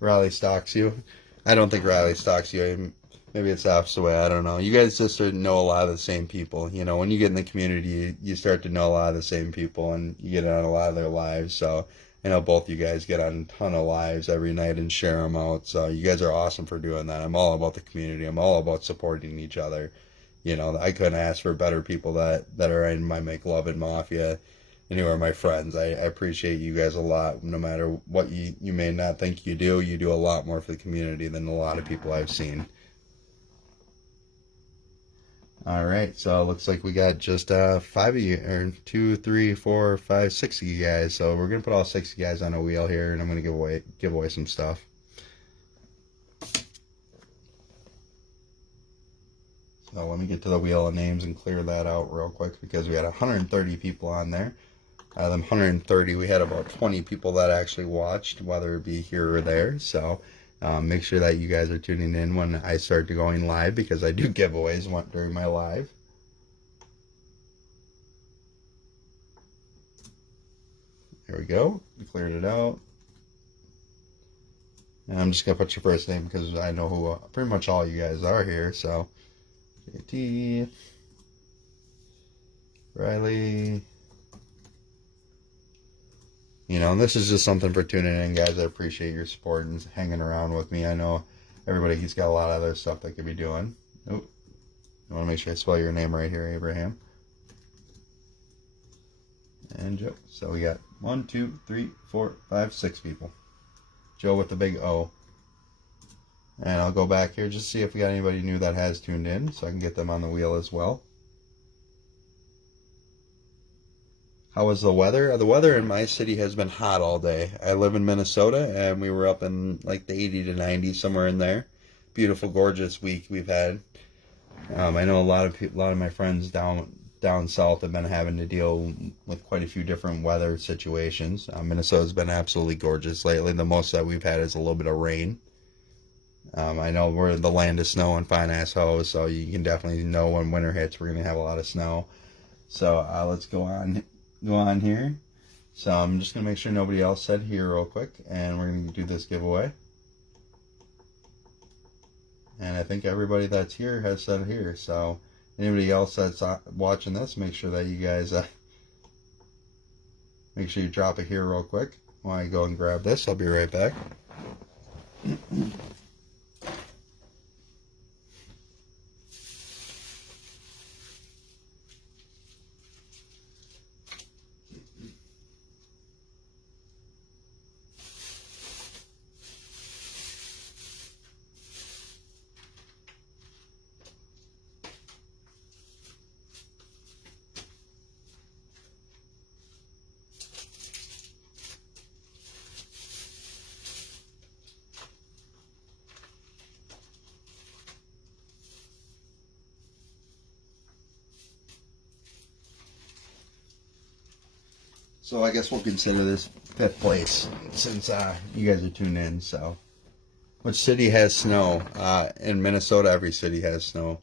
Riley stalks you. I don't think Riley stalks you. Maybe it's the opposite way. I don't know. You guys just know a lot of the same people. You know, when you get in the community, you start to know a lot of the same people, and you get on a lot of their lives. So I know both you guys get on a ton of lives every night and share them out. So you guys are awesome for doing that. I'm all about the community. I'm all about supporting each other. You know, I couldn't ask for better people that are in my Mclovin Mafia and who are my friends. I appreciate you guys a lot. No matter what you may not think you do a lot more for the community than a lot of people I've seen. All right, so it looks like we got just 5 of you, or 2, 3, 4, 5, 6 of you guys. So we're gonna put all 6 of you guys on a wheel here, and I'm gonna give away some stuff. So let me get to the wheel of names and clear that out real quick, because we had 130 people on there. Out of them 130, we had about 20 people that actually watched, whether it be here or there. So make sure that you guys are tuning in when I start going live, because I do giveaways during my live. There we go. We cleared it out. And I'm just going to put your first name because I know who pretty much all you guys are here. So, JT, Riley. You know, and this is just something for tuning in, guys. I appreciate your support and hanging around with me. I know everybody's got a lot of other stuff they could be doing. Oh, I want to make sure I spell your name right here, Abraham. And Joe. So we got 1, 2, 3, 4, 5, 6 people. Joe with the big O. And I'll go back here just to see if we got anybody new that has tuned in so I can get them on the wheel as well. How was the weather? The weather in my city has been hot all day. I live in Minnesota, and we were up in like the 80 to 90, somewhere in there. Beautiful, gorgeous week we've had. I know a lot of my friends down south have been having to deal with quite a few different weather situations. Minnesota's been absolutely gorgeous lately. The most that we've had is a little bit of rain. I know we're the land of snow and fine ass hoes, so you can definitely know when winter hits we're gonna have a lot of snow. So let's go on here. So I'm just gonna make sure nobody else said here real quick, and we're gonna do this giveaway. And I think everybody that's here has said here. So anybody else that's watching this, make sure that you guys make sure you drop it here real quick while I go and grab this. I'll be right back. So I guess we'll consider this 5th place since you guys are tuned in. So, which city has snow? In Minnesota, every city has snow.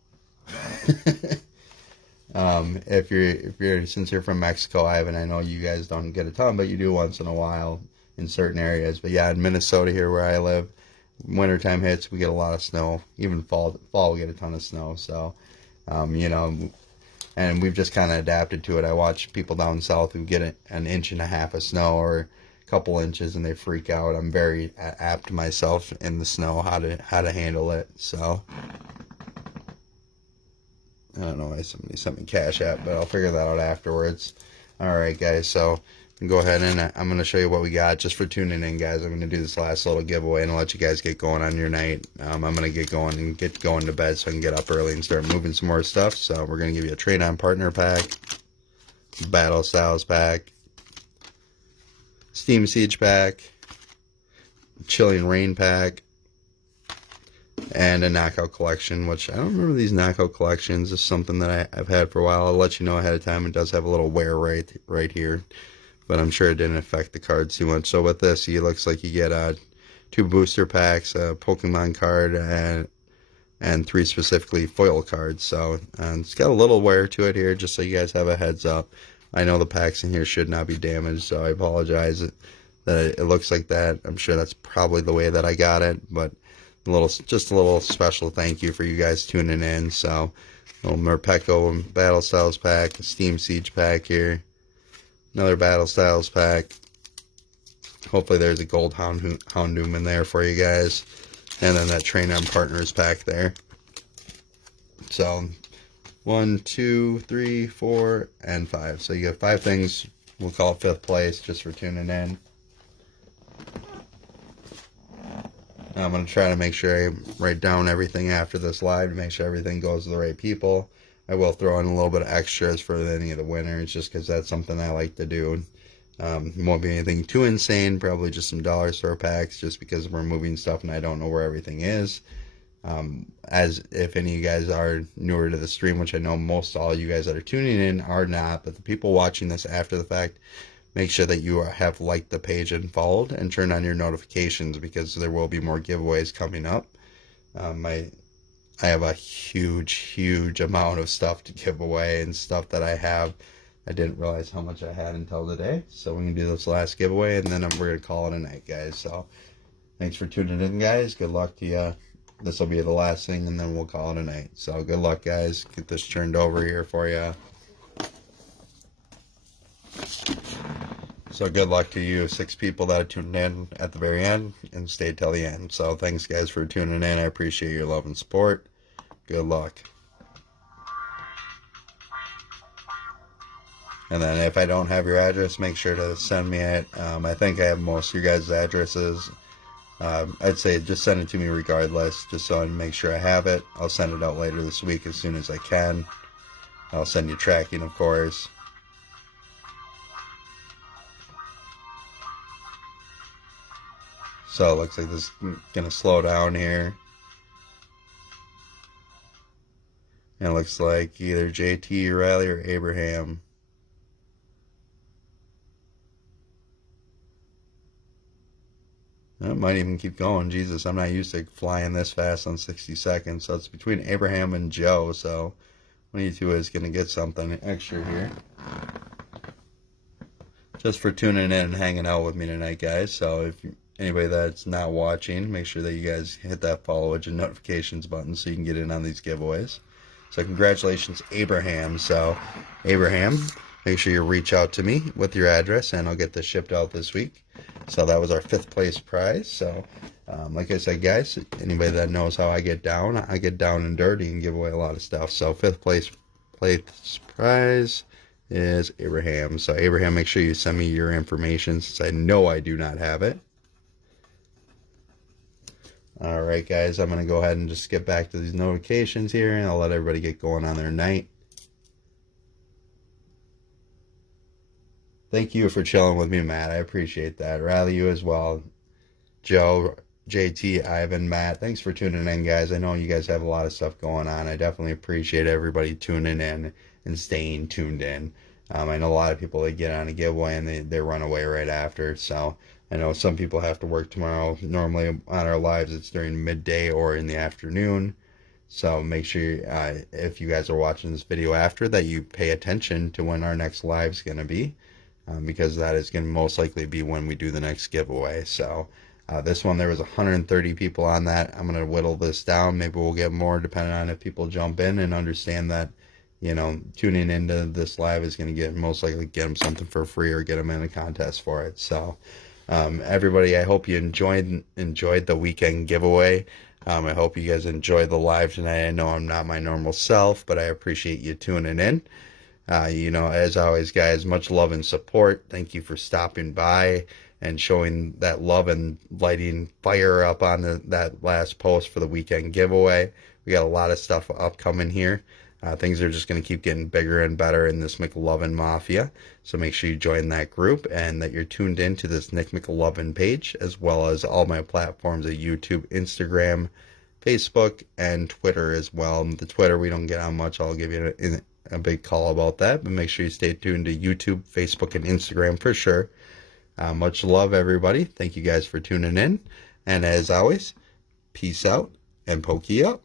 If you're since you're from Mexico, Ivan, I know you guys don't get a ton, but you do once in a while in certain areas. But yeah, in Minnesota here where I live, wintertime hits, we get a lot of snow. Even fall we get a ton of snow. So, you know. And we've just kind of adapted to it. I watch people down south who get an inch and a half of snow or a couple inches and they freak out. I'm very apt myself in the snow how to handle it. So I don't know why somebody sent me Cash App, but I'll figure that out afterwards. All right, guys. So go ahead and I'm going to show you what we got just for tuning in, guys. I'm going to do this last little giveaway and I'll let you guys get going on your night. I'm going to get going to bed so I can get up early and start moving some more stuff. So we're going to give you a Trade On Partner Pack, Battle Styles Pack, Steam Siege Pack, Chilling Rain Pack, and a Knockout Collection, which I don't remember these Knockout Collections. It's something that I've had for a while. I'll let you know ahead of time. It does have a little wear right here, but I'm sure it didn't affect the cards too much. So with this, it looks like you get 2 booster packs, a Pokemon card, and 3 specifically foil cards. So it's got a little wear to it here, just so you guys have a heads up. I know the packs in here should not be damaged, so I apologize that it looks like that. I'm sure that's probably the way that I got it, but just a little special thank you for you guys tuning in. So little Merpeco Battle Styles pack, a Steam Siege pack here. Another Battle Styles pack. Hopefully there's a Gold Houndoom in there for you guys. And then that Train On Partners pack there. So 1, 2, 3, 4, and 5. So you got 5 things. We'll call it 5th place just for tuning in. I'm going to try to make sure I write down everything after this live to make sure everything goes to the right people. I will throw in a little bit of extras for any of the winners just because that's something I like to do. It won't be anything too insane, probably just some dollar store packs just because we're moving stuff and I don't know where everything is. As if any of you guys are newer to the stream, which I know most all you guys that are tuning in are not, but the people watching this after the fact, make sure that you have liked the page and followed and turn on your notifications because there will be more giveaways coming up. I have a huge amount of stuff to give away and stuff that I have I didn't realize how much I had until today. So we're going to do this last giveaway, and then we're going to call it a night, guys. So thanks for tuning in, guys. Good luck to you. This will be the last thing, and then we'll call it a night. So good luck, guys. Get this turned over here for you. So good luck to you 6 people that tuned in at the very end and stayed till the end. So thanks, guys, for tuning in. I appreciate your love and support. Good luck. And then if I don't have your address, make sure to send me it. I think I have most of your guys' addresses. I'd say just send it to me regardless, just so I can make sure I have it. I'll send it out later this week as soon as I can. I'll send you tracking, of course. So it looks like this is going to slow down here. And it looks like either JT, Riley, or Abraham. It might even keep going. Jesus, I'm not used to flying this fast on 60 seconds. So it's between Abraham and Joe. So one of you two is going to get something extra here. Just for tuning in and hanging out with me tonight, guys. So if anybody that's not watching, make sure that you guys hit that follow and notifications button so you can get in on these giveaways. So congratulations, Abraham. So Abraham, make sure you reach out to me with your address, and I'll get this shipped out this week. So that was our 5th place prize. So like I said, guys, anybody that knows how I get down and dirty and give away a lot of stuff. So 5th place prize is Abraham. So Abraham, make sure you send me your information, since I know I do not have it. All right, guys, I'm going to go ahead and just get back to these notifications here, and I'll let everybody get going on their night. Thank you for chilling with me, Matt. I appreciate that. Riley, you as well. Joe, JT, Ivan, Matt, thanks for tuning in, guys. I know you guys have a lot of stuff going on. I definitely appreciate everybody tuning in and staying tuned in. I know a lot of people, they get on a giveaway and they run away right after. So I know some people have to work tomorrow. Normally on our lives, it's during midday or in the afternoon. So make sure if you guys are watching this video after, that you pay attention to when our next live is going to be. Because that is going to most likely be when we do the next giveaway. So this one, there was 130 people on that. I'm going to whittle this down. Maybe we'll get more, depending on if people jump in and understand that, you know, tuning into this live is going to most likely get them something for free or get them in a contest for it. So everybody, I hope you enjoyed the weekend giveaway. I hope you guys enjoyed the live tonight. I know I'm not my normal self, but I appreciate you tuning in. You know, as always, guys, much love and support. Thank you for stopping by and showing that love and lighting fire up on that last post for the weekend giveaway. We got a lot of stuff upcoming here. Things are just going to keep getting bigger and better in this Mclovin Mafia. So make sure you join that group and that you're tuned in to this Nic Mclovin page, as well as all my platforms of YouTube, Instagram, Facebook, and Twitter as well. The Twitter, we don't get on much. I'll give you a big call about that, but make sure you stay tuned to YouTube, Facebook, and Instagram for sure. Much love, everybody. Thank you guys for tuning in. And as always, peace out and pokey up.